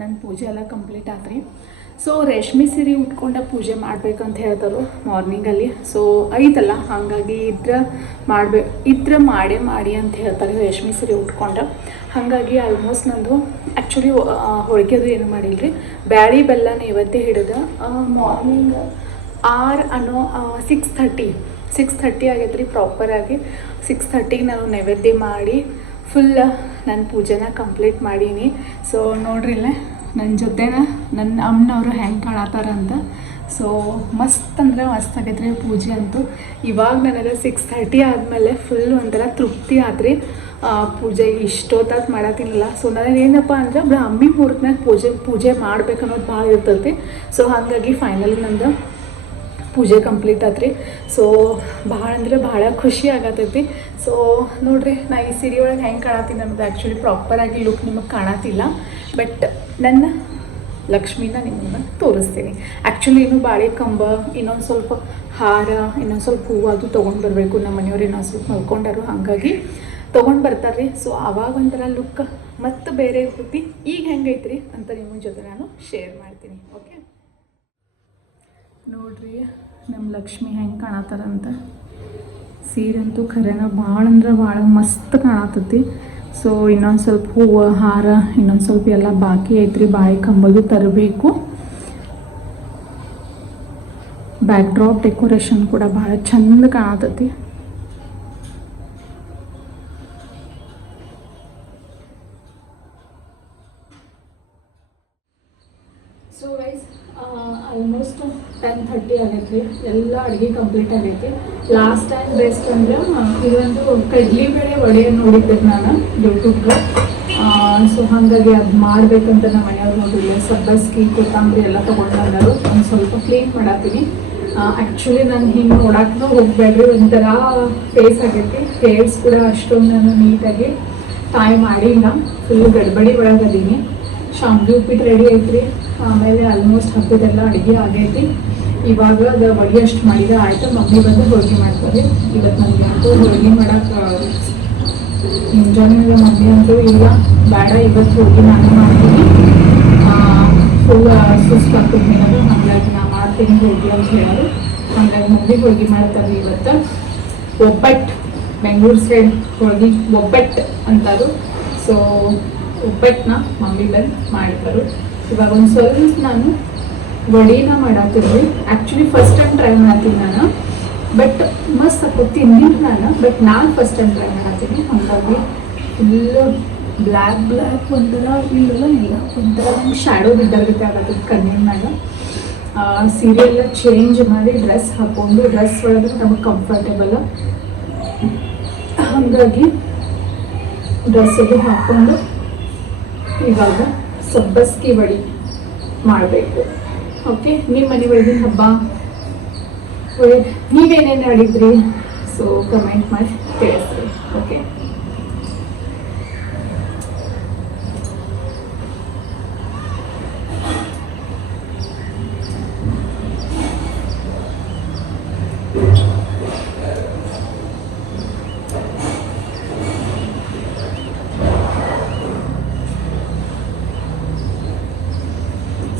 ನನ್ನ ಪೂಜೆ ಎಲ್ಲ ಕಂಪ್ಲೀಟ್ ಆತ್ರಿ. ಸೊ ರೇಷ್ಮೆ ಸೀರೆ ಉಟ್ಕೊಂಡು ಪೂಜೆ ಮಾಡ್ಬೇಕಂತ ಹೇಳ್ತಾರೆ ಮಾರ್ನಿಂಗಲ್ಲಿ. ಸೊ ಐತಲ್ಲ ಹಾಗಾಗಿ ಇದ್ರೆ ಮಾಡಿ ಅಂತ ಹೇಳ್ತಾರೆ ರೇಷ್ಮೆ ಸೀರೆ ಉಟ್ಕೊಂಡು. ಹಾಗಾಗಿ ಆಲ್ಮೋಸ್ಟ್ ನಂದು ಆ್ಯಕ್ಚುಲಿ ಹೋಳಿಗೆದು ಏನು ಮಾಡಿಲ್ರಿ, ಬ್ಯಾಳಿ ಬೆಲ್ಲ ನೈವೇದ್ಯ ಹಿಡಿದು ಮಾರ್ನಿಂಗ್ 6:30 ಆಗೈತೆ ರೀ. ಪ್ರಾಪರಾಗಿ 6:30ಗೆ ನಾನು ನೈವೇದ್ಯ ಮಾಡಿ ಫುಲ್ ನನ್ನ ಪೂಜೆನ ಕಂಪ್ಲೀಟ್ ಮಾಡೀನಿ. ಸೊ ನೋಡ್ರಿಲ್ಲ ನನ್ನ ಜೊತೆನ ನನ್ನ ಅಮ್ಮನವರು ಹೆಂಗೆ ಕಾಣತ್ತಾರಂತ. ಸೊ ಮಸ್ತ್ ಅಂದರೆ ಮಸ್ತ್ ಆಗೈತೆ ರೀ ಪೂಜೆ ಅಂತೂ. ಇವಾಗ ನನಗೆ 6:30 ಆದಮೇಲೆ ಫುಲ್ ಒಂಥರ ತೃಪ್ತಿ ಆತ್ರಿ. ಪೂಜೆ ಇಷ್ಟೊತ್ತಾಗಿ ಮಾಡತ್ತಿಲ್ಲ. ಸೊ ನನಗೇನಪ್ಪ ಅಂದ್ರೆ ಬ್ರಾಹ್ಮಿ ಮುಹೂರ್ತನಾಗ ಪೂಜೆ ಮಾಡ್ಬೇಕು ಅನ್ನೋದು ಭಾಳ ಇರ್ತೈತಿ. ಸೊ ಹಾಗಾಗಿ ಫೈನಲಿ ನಂದು ಪೂಜೆ ಕಂಪ್ಲೀಟ್ ಆತ್ರಿ. ಸೊ ಭಾಳ ಅಂದರೆ ಭಾಳ ಖುಷಿ ಆಗತ್ತೈತಿ. ಸೊ ನೋಡಿರಿ ನಾ ಈ ಸೀರೆ ಒಳಗೆ ಹೆಂಗೆ ಕಾಣತ್ತೀನಿ ಅನ್ನೋದು ಆ್ಯಕ್ಚುಲಿ ಪ್ರಾಪರಾಗಿ ಲುಕ್ ನಿಮಗೆ ಕಾಣತ್ತಿಲ್ಲ. ಬಟ್ ನನ್ನ ಲಕ್ಷ್ಮಿನ ನಿಮಗೆ ತೋರಿಸ್ತೀನಿ. ಆ್ಯಕ್ಚುಲಿ ಇನ್ನೂ ಬಾಳೆ ಕಂಬ, ಇನ್ನೊಂದು ಸ್ವಲ್ಪ ಹಾರ, ಇನ್ನೊಂದು ಸ್ವಲ್ಪ ಹೂವು ಅದು ತೊಗೊಂಡು ಬರಬೇಕು. ನಮ್ಮ ಮನೆಯವ್ರು ಇನ್ನೊಂದು ಸ್ವಲ್ಪ ಮಲ್ಕೊಂಡಾರು, ಹಾಗಾಗಿ ತೊಗೊಂಡು ಬರ್ತಾರೆ ರೀ. ಸೊ ಆವಾಗ ಒಂಥರ ಲುಕ್ ಮತ್ತು ಬೇರೆ ಇರ್ತೈತಿ. ಈಗ ಹೆಂಗೈತ್ರಿ ಅಂತ ನಿಮ್ಮ ಜೊತೆ ನಾನು ಶೇರ್ ಮಾಡ್ತೀನಿ. ಓಕೆ, ನೋಡ್ರಿ ನಮ್ಮ ಲಕ್ಷ್ಮಿ ಹೆಂಗೆ ಕಾಣತ್ತಾರಂತ. ಸೀರೆ ಅಂತೂ ಖರೇನ ಭಾಳ ಅಂದ್ರೆ ಭಾಳ ಮಸ್ತ್ ಕಾಣತೈತಿ. ಸೊ ಇನ್ನೊಂದು ಸ್ವಲ್ಪ ಹೂವು ಹಾರ ಇನ್ನೊಂದು ಸ್ವಲ್ಪ ಎಲ್ಲ ಬಾಕಿ ಐತ್ರಿ. ಬಾಯಿ ಕಂಬದು ತರಬೇಕು. ಬ್ಯಾಕ್ ಡ್ರಾಪ್ ಡೆಕೋರೇಷನ್ ಕೂಡ ಭಾಳ ಚಂದ ಕಾಣತೈತಿ. ಸೊ ಗೈಸ್ ಆಲ್ಮೋಸ್ಟ್ 10:30 ಆಗೈತೆ ರೀ. ಎಲ್ಲ ಅಡುಗೆ ಕಂಪ್ಲೀಟ್ ಆಗೈತಿ. ಲಾಸ್ಟ್ ಆ್ಯಂಡ್ ಬೆಸ್ಟ್ ಅಂದ್ರೆ ಇದೊಂದು ಕಡ್ಲಿಬೇಳೆ ವಡೆ ನೋಡಿದ್ದೆ ನಾನು ಯೂಟ್ಯೂಬ್ಗೆ. ಸೊ ಹಾಗಾಗಿ ಅದು ಮಾಡಬೇಕಂತ ನಮ್ಮ ಮನೆಯವ್ರು ನೋಡಿಲ್ಲ. ಸಬ್ಬಸ್ಗಿ ಕೊತ್ತಂಬರಿ ಎಲ್ಲ ತೊಗೊಂಡು ಬಂದರು. ಒಂದು ಸ್ವಲ್ಪ ಕ್ಲೀನ್ ಮಾಡತ್ತೀನಿ. ಆ್ಯಕ್ಚುಲಿ ನಾನು ಹಿಂಗೆ ನೋಡಕ್ಕೂ ಹೋಗಬೇಡ್ರಿ, ಒಂಥರ ಫೇಸ್ ಆಗೈತಿ. ಹೇರ್ಸ್ ಕೂಡ ಅಷ್ಟೊಂದು ನಾನು ನೀಟಾಗಿ ತಾಯಿ ಮಾಡಿಲ್ಲ. ಫುಲ್ ಗಡ್ಬಡಿ ಒಳಗದೀನಿ. ಶಾವಿಗೆ ಉಪ್ಪಿಟ್ಟು ರೆಡಿ ಐತ್ರಿ. ಆಮೇಲೆ ಆಲ್ಮೋಸ್ಟ್ ಹಬ್ಬದೆಲ್ಲ ಅಡುಗೆ ಆಗೈತಿ. ಇವಾಗ ಅದು ಒಡಿ ಅಷ್ಟು ಮಾಡಿದ್ರೆ ಆಯಿತು. ಮಮ್ಮಿ ಬಂದು ಹೋಳಿಗೆ ಮಾಡ್ತಾರೆ. ಇವತ್ತು ನನಗೆ ಯಾಕೋ ಹೋಳಿಗೆ ಮಾಡೋಕ್ಕೆ ಮುಂಜಾನೆ ಮಮ್ಮಿ ಅಂತೂ ಇಲ್ಲ, ಬೇಡ ಇವತ್ತು ಹೋಗಿ ನಾನು ಮಾಡ್ತೀನಿ, ಫುಲ್ ಸುಸ್ತು ಆಗ್ತಿದ್ಮೇಲೆ ಹಾಗಾಗಿ ನಾನು ಮಾಡ್ತೀನಿ ಹೋಗಿ ಅಂತ ಹೇಳೋದು. ಹಾಗಾಗಿ ಮಮ್ಮಿ ಹೋಳಿಗೆ ಮಾಡ್ತಾರೆ ಇವತ್ತು. ಒಬ್ಬಟ್ಟು, ಬೆಂಗಳೂರು ಸೈಡ್ ಹೋಳಿಗೆ ಒಬ್ಬಟ್ಟು ಅಂತಾರು. ಸೊ ಒಬ್ಬಟ್ಟನ್ನ ಮಮ್ಮಿ ಬಂದು ಮಾಡ್ತಾರೆ. ಇವಾಗ ಒಂದು ಸ್ವಲ್ಪ ನಾನು ವಡಿನ ಮಾಡಾತಿದ್ವಿ. ಆ್ಯಕ್ಚುಲಿ ಫಸ್ಟ್ ಟೈಮ್ ಟ್ರೈ ಮಾಡತ್ತೀನಿ ನಾನು, ಬಟ್ ಮಸ್ತ್ ಹಾಕೋದು ತಿಂದಿದ್ದು ನಾನು. ಬಟ್ ನಾನು ಫಸ್ಟ್ ಟೈಮ್ ಟ್ರೈ ಮಾಡತ್ತೀನಿ. ಹಾಗಾಗಿ ಫುಲ್ಲು ಬ್ಲ್ಯಾಕ್ ಒಂಥರ ಇಲ್ಲ ಒಂಥರ ನಂಗೆ ಶ್ಯಾಡೋ ಬಿದ್ದಾಗುತ್ತೆ ಆಗತ್ತದ ಕಣ್ಣಿನ ಮೇಲೆ. ಸೀರೆ ಎಲ್ಲ ಚೇಂಜ್ ಮಾಡಿ ಡ್ರೆಸ್ ಹಾಕ್ಕೊಂಡು, ಡ್ರೆಸ್ ಒಳಗೆ ನಮಗೆ ಕಂಫರ್ಟೇಬಲ್, ಹಾಗಾಗಿ ಡ್ರೆಸ್ಸಿಗೆ ಹಾಕ್ಕೊಂಡು ಇವಾಗ ಸಬ್ಬಸ್ಗಿ ವಡಿ ಮಾಡಬೇಕು. ಓಕೆ, ನಿಮ್ಮ ಮನೆ ಒಳಗಿನ ಹಬ್ಬ ನೀವೇನೇನು ಮಾಡಿದ್ರಿ? ಸೊ ಕಮೆಂಟ್ ಮಾಡಿ ತಿಳಿಸ್ರಿ. ಓಕೆ,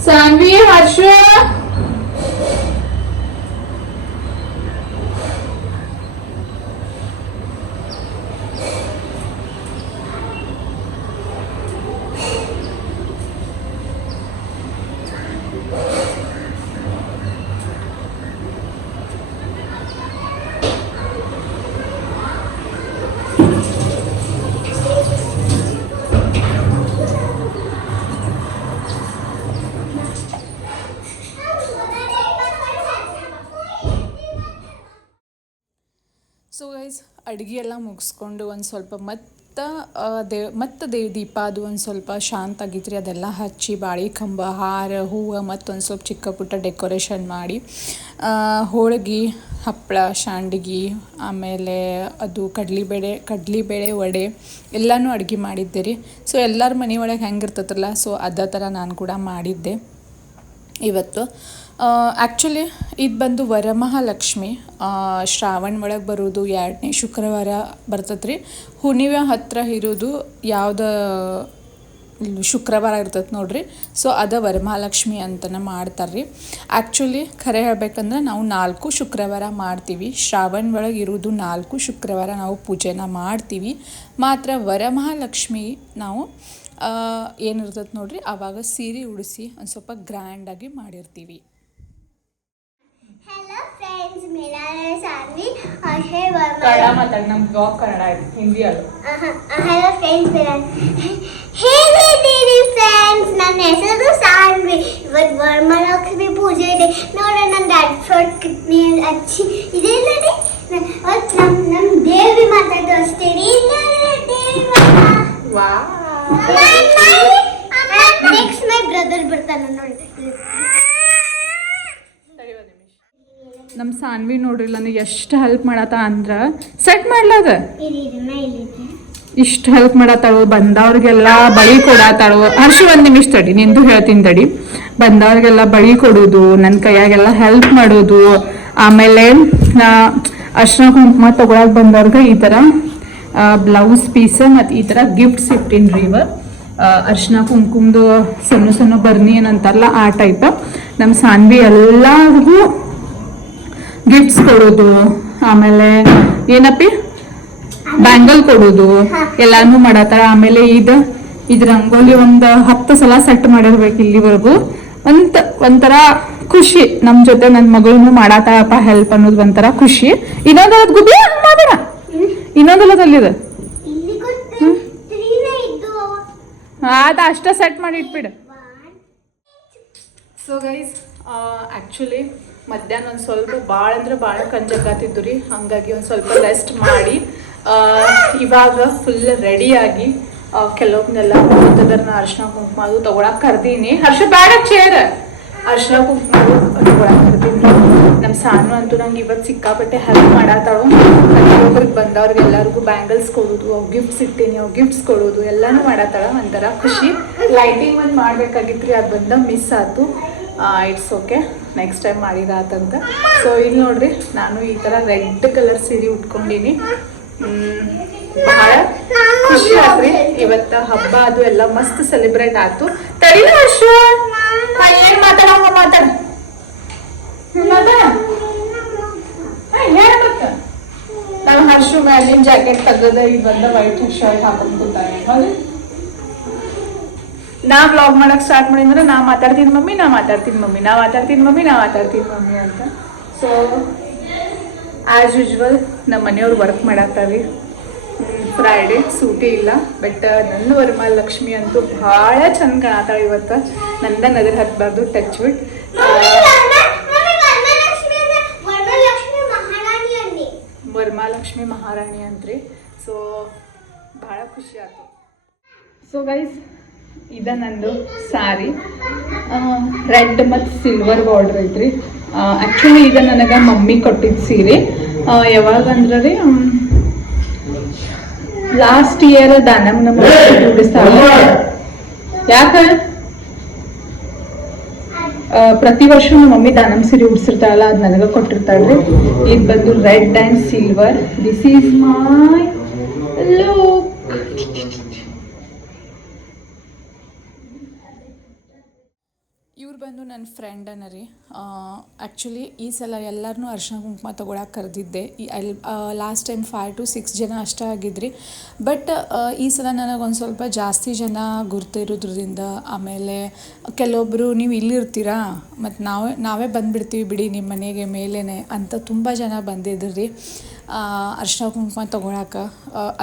ಸಾನ್ವಿ, ಹರ್ಷ, ಸೊ ಗೈಸ್ ಅಡುಗೆ ಎಲ್ಲ ಮುಗಿಸ್ಕೊಂಡು ಒಂದು ಸ್ವಲ್ಪ ಮತ್ತೆ ದೀಪ ಅದು ಒಂದು ಸ್ವಲ್ಪ ಶಾಂತ ಆಗಿದ್ರಿ. ಅದೆಲ್ಲ ಹಚ್ಚಿ ಬಾಳೆ ಕಂಬ, ಹಾರ, ಹೂವು ಮತ್ತೊಂದು ಸ್ವಲ್ಪ ಚಿಕ್ಕ ಪುಟ್ಟ ಡೆಕೋರೇಷನ್ ಮಾಡಿ ಹೋಳಿಗೆ, ಹಪ್ಪಳ, ಶಾಂಡ್ಗಿ, ಆಮೇಲೆ ಅದು ಕಡ್ಲಿಬೇಳೆ ವಡೆ ಎಲ್ಲನೂ ಅಡುಗೆ ಮಾಡಿದ್ದೆ ರೀ. ಸೊ ಎಲ್ಲರ ಮನೆ ಒಳಗೆ ಹೆಂಗಿರ್ತೈತಲ್ಲ, ಸೊ ಅದೇ ಥರ ನಾನು ಕೂಡ ಮಾಡಿದ್ದೆ ಇವತ್ತು. ಆ್ಯಕ್ಚುಲಿ ಇದು ಬಂದು ವರಮಹಾಲಕ್ಷ್ಮಿ ಶ್ರಾವಣ ಒಳಗೆ ಬರೋದು 2ನೇ ಶುಕ್ರವಾರ ಬರ್ತೈತೆ ರೀ. ಹುಣ್ಣಿಮೆ ಹತ್ತಿರ ಇರೋದು ಯಾವ್ದು ಶುಕ್ರವಾರ ಇರ್ತೈತೆ ನೋಡ್ರಿ. ಸೊ ಅದು ವರಮಹಾಲಕ್ಷ್ಮಿ ಅಂತಲೇ ಮಾಡ್ತಾರೆ ರೀ. ಆ್ಯಕ್ಚುಲಿ ಖರೆ ಹೇಳ್ಬೇಕಂದ್ರೆ ನಾವು 4 ಶುಕ್ರವಾರ ಮಾಡ್ತೀವಿ. ಶ್ರಾವಣ ಒಳಗೆ ಇರೋದು 4 ಶುಕ್ರವಾರ ನಾವು ಪೂಜೆನ ಮಾಡ್ತೀವಿ. ಮಾತ್ರ ವರಮಹಾಲಕ್ಷ್ಮಿ ನಾವು ಏನಿರ್ತೈತೆ ನೋಡ್ರಿ, ಆವಾಗ ಸೀರೆ ಉಡಿಸಿ ಒಂದು ಸ್ವಲ್ಪ ಗ್ರ್ಯಾಂಡಾಗಿ ಮಾಡಿರ್ತೀವಿ. हेलो फ्रेंड्स, मेरा नाम सानवी और है वर्मा। ಕನ್ನಡ ಮಾತಾಡಿ, ನಮ್ಮ ಬ್ಲಾಗ್ ಕನ್ನಡ ಇದೆ, ಹಿಂದಿ ಅಲ್ಲ. हेलो फ्रेंड्स, मेरा ಹೇಗೆ ಇದ್ದೀರಿ ಫ್ರೆಂಡ್ಸ್? ನನ್ನ ಹೆಸರು ಸಾನ್ವಿ. ಇವತ್ತು ವರಮಹಾಲಕ್ಷ್ಮಿ ಪೂಜೆ ಇದೆ. ನೋಡೋಣ ನನ್ನ ಡ್ಯಾಡ್ ಫ್ರಾಟ್ ಕಿತ್ನಿ ಅಚ್ಚಿ ಇದೆ ನೋಡಿ. ಇವತ್ತು ನಮ್ಮ ದೇವಿ ಮಾತಾಡೋ ಅಷ್ಟೇ ರೀ. ದೇವಿ ವಾ, ನೆಕ್ಸ್ಟ್ ಮೈ ಬ್ರದರ್ ಬರ್ತಾನೆ ನೋಡಿ. ನಮ್ಮ ಸಾನ್ವಿ ನೋಡ್ರಿ ನನಗೆ ಎಷ್ಟು ಹೆಲ್ಪ್ ಮಾಡತ್ತ ಅಂದ್ರೆ, ಸೆಟ್ ಮಾಡ್ಲದ ಇಷ್ಟು ಹೆಲ್ಪ್ ಮಾಡತ್ತಾಳು. ಬಂದವ್ರಿಗೆಲ್ಲ ಬಳಿ ಕೊಡತ್ತಾಳು. ಹರ್ಷ ಒಂದು ನಿಮಿಷ ತಡಿ, ನಿಂದು ಹೇಳ್ತೀನಿ ತಡಿ. ಬಂದವ್ರಿಗೆಲ್ಲ ಬಳಿ ಕೊಡೋದು, ನನ್ನ ಕೈಯಾಗೆಲ್ಲ ಹೆಲ್ಪ್ ಮಾಡೋದು, ಆಮೇಲೆ ಅರ್ಶಿನ ಕುಂಕುಮ ತೊಗೊಳಕ್ಕೆ ಬಂದವ್ರಿಗೆ ಈ ಥರ ಬ್ಲೌಸ್ ಪೀಸ್ ಮತ್ತು ಈ ಥರ ಗಿಫ್ಟ್ಸ್ ಇಟ್ಟಿನ್ರಿ. ಅರ್ಶಿನ ಕುಂಕುಮದು ಸಣ್ಣ ಸಣ್ಣ ಬರ್ನಿ ಏನಂತಾರಲ್ಲ ಆ ಟೈಪ್ ನಮ್ಮ ಸಾನ್ವಿ ಎಲ್ಲರಿಗೂ ಗಿಫ್ಟ್ಸ್ ಕೊಡೋದು, ಆಮೇಲೆ ಏನಪ್ಪಿ ಬ್ಯಾಂಗಲ್ ಕೊಡೋದು ಎಲ್ಲಾನು ಮಾಡತ್ತಾರ. ಆಮೇಲೆ ಇದು ರಂಗೋಲಿ 10 ಸಲ ಸೆಟ್ ಮಾಡಿರ್ಬೇಕು ಇಲ್ಲಿವರೆಗೂ. ಒಂಥರ ಖುಷಿ, ನಮ್ ಜೊತೆ ನನ್ನ ಮಗಳನ್ನು ಮಾಡಾತಾಳಪ್ಪ ಹೆಲ್ಪ್ ಅನ್ನೋದು ಒಂಥರ ಖುಷಿ. ಇನ್ನೊಂದಲ್ಲದ ಗುಬ್ಬಿ ಮಾಡ ಇನ್ನೊಂದಲ್ಲದಲ್ಲಿದೆ ಅದ ಅಷ್ಟ ಸೆಟ್ ಮಾಡಿ ಇಟ್ಬಿಡು. ಸೊ ಗೈಸ್ ಆ್ಯಕ್ಚುಲಿ ಮಧ್ಯಾಹ್ನ ಒಂದು ಸ್ವಲ್ಪ ಭಾಳ ಅಂದ್ರೆ ಭಾಳ ಕಂಜಕ್ಕಾತಿದ್ದು ರೀ, ಹಾಗಾಗಿ ಒಂದು ಸ್ವಲ್ಪ ರೆಸ್ಟ್ ಮಾಡಿ ಇವಾಗ ಫುಲ್ ರೆಡಿಯಾಗಿ ಕೆಲವೊಬ್ಬನೆಲ್ಲ ಮತ್ತದನ್ನ ಅರ್ಶಿನ ಕುಂಕುಮ ಅದು ತೊಗೊಳಕ್ಕೆ ಕರ್ದೀನಿ. ಹರ್ಷ ಬ್ಯಾಡ ಚೇರ್ ಅರ್ಶಿನ ಕುಂಕುಮ ತೊಗೊಳಕ್ಕೆ ಕರ್ದೀನಿ. ನಮ್ಮ ಸಾನು ಅಂತೂ ನಂಗೆ ಇವತ್ತು ಸಿಕ್ಕಾಪಟ್ಟೆ ಹೆಲ್ಪ್ ಮಾಡತ್ತಾಳು. ಕೆಲವೊಬ್ರಿಗೆ ಬಂದವ್ರಿಗೆ ಎಲ್ಲರಿಗೂ ಬ್ಯಾಂಗಲ್ಸ್ ಕೊಡೋದು, ಅವು ಗಿಫ್ಟ್ಸ್ ಇಟ್ಟೀನಿ, ಅವು ಗಿಫ್ಟ್ಸ್ ಕೊಡೋದು ಎಲ್ಲನೂ ಮಾಡತ್ತಾಳ. ಒಂಥರ ಖುಷಿ. ಲೈಟಿಂಗ್ ಒಂದು ಮಾಡ್ಬೇಕಾಗಿತ್ತು ರೀ, ಅದು ಬಂದ ಮಿಸ್ ಆಯ್ತು. ಇಟ್ಸ್ ಓಕೆ, ನೆಕ್ಸ್ಟ್ ಟೈಮ್ ಮಾಡಿರಾತಂತ. ಸೊ ಇಲ್ಲಿ ನೋಡ್ರಿ, ನಾನು ಈ ಥರ ರೆಡ್ ಕಲರ್ ಸೀರೆ ಉಟ್ಕೊಂಡೀನಿ. ಬಹಳ ಖುಷಿ ಆತ್ರಿ. ಇವತ್ತ ಹಬ್ಬ ಅದು ಎಲ್ಲ ಮಸ್ತ್ ಸೆಲೆಬ್ರೇಟ್ ಆಯ್ತು. ತಡಿನ ಹರ್ಷ, ಏನ್ ಮಾತಾಡಂಗ ಮಾತಾಡ ನಾವು ಹರ್ಷು ಮ್ಯಾಲಿನ ಜಾಕೆಟ್ ತೆಗದ ಈಗ ಬಂದ ವೈಟ್ ಶರ್ಟ್ ಹಾಕೊಂಡ್ ಕೂತಾನೆ. ಹೌದು, ನಾ ವ್ಲಾಗ್ ಮಾಡಕ್ ಸ್ಟಾರ್ಟ್ ಮಾಡಿದ್ರೆ ನಾ ಮಾತಾಡ್ತೀನಿ ಮಮ್ಮಿ ಅಂತ. ಸೊ ಆಸ್ ಯೂಶ್ವಲ್ ನಮ್ಮ ಮನೆಯವ್ರು ವರ್ಕ್ ಮಾಡತ್ತಾರ್ರಿ. ಫ್ರೈಡೇ ಸೂಟಿ ಇಲ್ಲ, ಬಟ್ ನನ್ನ ವರಮಹಾಲಕ್ಷ್ಮಿ ಅಂತೂ ಭಾಳ ಚಂದ ಕಾಣತ್ತಾಳ ಇವತ್ತು. ನಂದ ನಗರ ಹತ್ಬಾರ್ದು, ಟಚ್ ಬಿಟ್. ವರಮಹಾಲಕ್ಷ್ಮಿ ಮಹಾರಾಣಿ ಅಂತ್ರಿ. ಸೊ ಭಾಳ ಖುಷಿ ಆಯ್ತು. ಸೊ ಗೈಸ್, ಇದ ನಂದು ಸಾರಿ, ರೆಡ್ ಮತ್ತು ಸಿಲ್ವರ್ ಬಾರ್ಡರ್ ಐತ್ರಿ. ಆ್ಯಕ್ಚುಲಿ ಇದು ನನಗೆ ಮಮ್ಮಿ ಕೊಟ್ಟಿದ್ದು ಸೀರೆ. ಯಾವಾಗ ಅಂದ್ರೆ ರೀ, ಲಾಸ್ಟ್ ಇಯರ್ ದಾನಮ್ನ ಯಾಕೆ ಪ್ರತಿ ವರ್ಷ ನಮ್ಮ ಮಮ್ಮಿ ದಾನಮ್ ಸೀರೆ ಉಡ್ಸಿರ್ತಾಳಲ್ಲ, ಅದು ನನಗೆ ಕೊಟ್ಟಿರ್ತಾಳ್ರಿ. ಇದು ಬಂದು red and silver. This is my look. ಇವ್ರು ಬಂದು ನನ್ನ ಫ್ರೆಂಡನ ರೀ. ಆ್ಯಕ್ಚುಲಿ ಈ ಸಲ ಎಲ್ಲರನ್ನೂ ಅರ್ಶಿನ ಕುಂಕುಮ ತೊಗೊಳಕ್ಕೆ ಕರೆದಿದ್ದೆ. ಲಾಸ್ಟ್ ಟೈಮ್ 5 to 6 ಜನ ಅಷ್ಟೇ ಆಗಿದ್ರಿ. ಬಟ್ ಈ ಸಲ ನನಗೆ ಒಂದು ಸ್ವಲ್ಪ ಜಾಸ್ತಿ ಜನ ಗುರ್ತಿರೋದ್ರಿಂದ, ಆಮೇಲೆ ಕೆಲವೊಬ್ಬರು ನೀವು ಇಲ್ಲಿರ್ತೀರಾ ಮತ್ತು ನಾವೇ ಬಂದುಬಿಡ್ತೀವಿ ಬಿಡಿ ನಿಮ್ಮ ಮನೆಗೆ ಮೇಲೇ ಅಂತ ತುಂಬ ಜನ ಬಂದಿದ್ರು ರೀ ಅರ್ಶಿನ ಕುಂಕುಮ ತೊಗೊಳಕ್ಕೆ.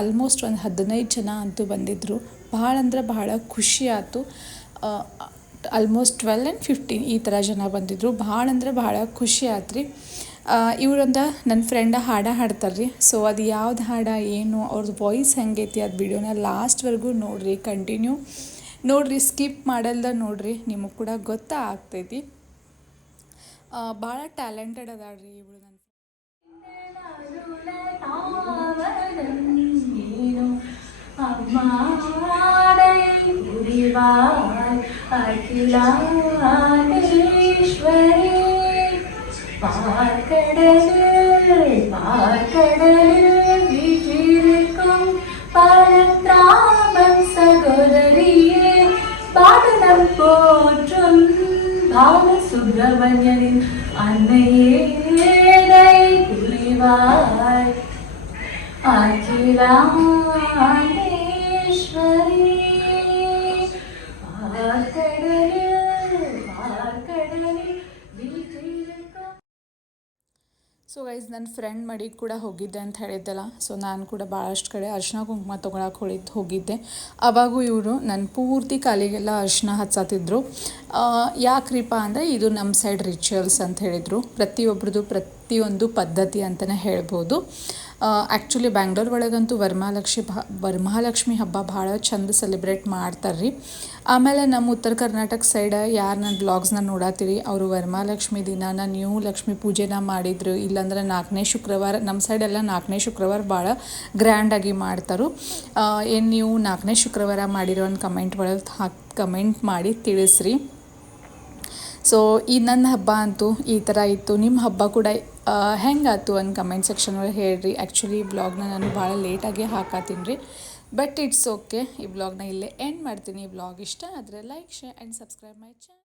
ಆಲ್ಮೋಸ್ಟ್ ಒಂದು 15 ಜನ ಅಂತೂ ಬಂದಿದ್ದರು. ಭಾಳ ಅಂದ್ರೆ ಭಾಳ ಖುಷಿ ಆಯ್ತು. ಆಲ್ಮೋಸ್ಟ್ 12 and 15 ಈ ಥರ ಜನ ಬಂದಿದ್ದರು. ಭಾಳ ಅಂದ್ರೆ ಭಾಳ ಖುಷಿ ಆಯ್ತು ರೀ. ಇವರೊಂದು ನನ್ನ ಫ್ರೆಂಡ ಹಾಡ್ತಾರೆ ರೀ. ಸೊ ಅದು ಯಾವ್ದು ಹಾಡ ಏನು ಅವ್ರದ್ದು ವಾಯ್ಸ್ ಹೆಂಗೈತಿ ಅದು ವಿಡಿಯೋನ ಲಾಸ್ಟ್ವರೆಗೂ ನೋಡಿರಿ, ಕಂಟಿನ್ಯೂ ನೋಡಿರಿ, ಸ್ಕಿಪ್ ಮಾಡಲ್ದ ನೋಡಿರಿ, ನಿಮಗೆ ಕೂಡ ಗೊತ್ತಾಗ್ತೈತಿ. ಭಾಳ ಟ್ಯಾಲೆಂಟೆಡ್ ಅದಾಳ್ರಿ ಇವಳು. ನನ್ನ அகிலாண்டேஸ்வரி பார்க்கடலில் வீற்றிருக்கும் பரந்தாமன் சகோதரியே, பாடலம் போற்றும் பாலசுப்ரமணியனின் அன்னையே புரிவாய் அகிலாண்டேஸ்வரி. ಸೊ ಗೈಸ್, ನನ್ನ ಫ್ರೆಂಡ್ ಮಡಿಗೆ ಕೂಡ ಹೋಗಿದ್ದೆ ಅಂತ ಹೇಳಿದ್ದಲ್ಲ. ಸೊ ನಾನು ಕೂಡ ಭಾಳಷ್ಟು ಕಡೆ ಅರ್ಶಿನ ಕುಂಕುಮ ತೊಗೊಳಕ್ಕೆ ಹೋಗಿದ್ದೆ. ಅವಾಗೂ ಇವರು ನನ್ನ ಪೂರ್ತಿ ಕಾಲಿಗೆಲ್ಲ ಅರ್ಶಿನ ಹಚ್ಚತ್ತಿದ್ರು. ಯಾಕ್ರಿಪ್ಪ ಅಂದರೆ ಇದು ನಮ್ಮ ಸೈಡ್ ರಿಚುವಲ್ಸ್ ಅಂತ ಹೇಳಿದರು. ಪ್ರತಿಯೊಬ್ಬರದು ಪ್ರತಿಯೊಂದು ಪದ್ಧತಿ ಅಂತಲೇ ಹೇಳ್ಬೋದು. ಆ್ಯಕ್ಚುಲಿ ಬ್ಯಾಂಗ್ಳೂರ್ ಒಳಗಂತೂ ವರಮಹಾಲಕ್ಷ್ಮಿ ಹಬ್ಬ ಭಾಳ ಚಂದ ಸೆಲೆಬ್ರೇಟ್ ಮಾಡ್ತಾರೆ ರೀ. ಆಮೇಲೆ ನಮ್ಮ ಉತ್ತರ ಕರ್ನಾಟಕ ಸೈಡ್ ಯಾರು ನನ್ನ ಬ್ಲಾಗ್ಸ್ನ ನೋಡತ್ತೀರಿ ಅವರು ವರಮಹಾಲಕ್ಷ್ಮಿ ದಿನಾನ ನ್ಯೂ ಲಕ್ಷ್ಮಿ ಪೂಜೆನ ಮಾಡಿದ್ರು. ಇಲ್ಲಾಂದ್ರೆ 4ನೇ ಶುಕ್ರವಾರ, ನಮ್ಮ ಸೈಡೆಲ್ಲ 4ನೇ ಶುಕ್ರವಾರ ಭಾಳ ಗ್ರ್ಯಾಂಡಾಗಿ ಮಾಡ್ತಾರೆ. ಏನು ನೀವು 4ನೇ ಶುಕ್ರವಾರ ಮಾಡಿರೋ ಒಂದು ಕಮೆಂಟ್ ಒಳಗೆ ಕಮೆಂಟ್ ಮಾಡಿ ತಿಳಿಸ್ರಿ. ಸೊ ಈ ನನ್ನ ಹಬ್ಬ ಅಂತೂ ಈ ಥರ ಇತ್ತು. ನಿಮ್ಮ ಹಬ್ಬ ಕೂಡ ಹೆಂಗಾಯ್ತು ಒಂದು ಕಮೆಂಟ್ ಸೆಕ್ಷನ್ ಒಳಗೆ ಹೇಳ್ರಿ. ಆ್ಯಕ್ಚುಲಿ ಬ್ಲಾಗ್ನ ನಾನು ಭಾಳ ಲೇಟಾಗಿ ಹಾಕತ್ತೀನಿ ರೀ. But it's okay. ಈ ಬ್ಲಾಗ್ನ ಇಲ್ಲೇ ಎಂಡ್ ಮಾಡ್ತೀನಿ. ಈ ಬ್ಲಾಗ್ ಇಷ್ಟ ಆದರೆ like share and subscribe my channel.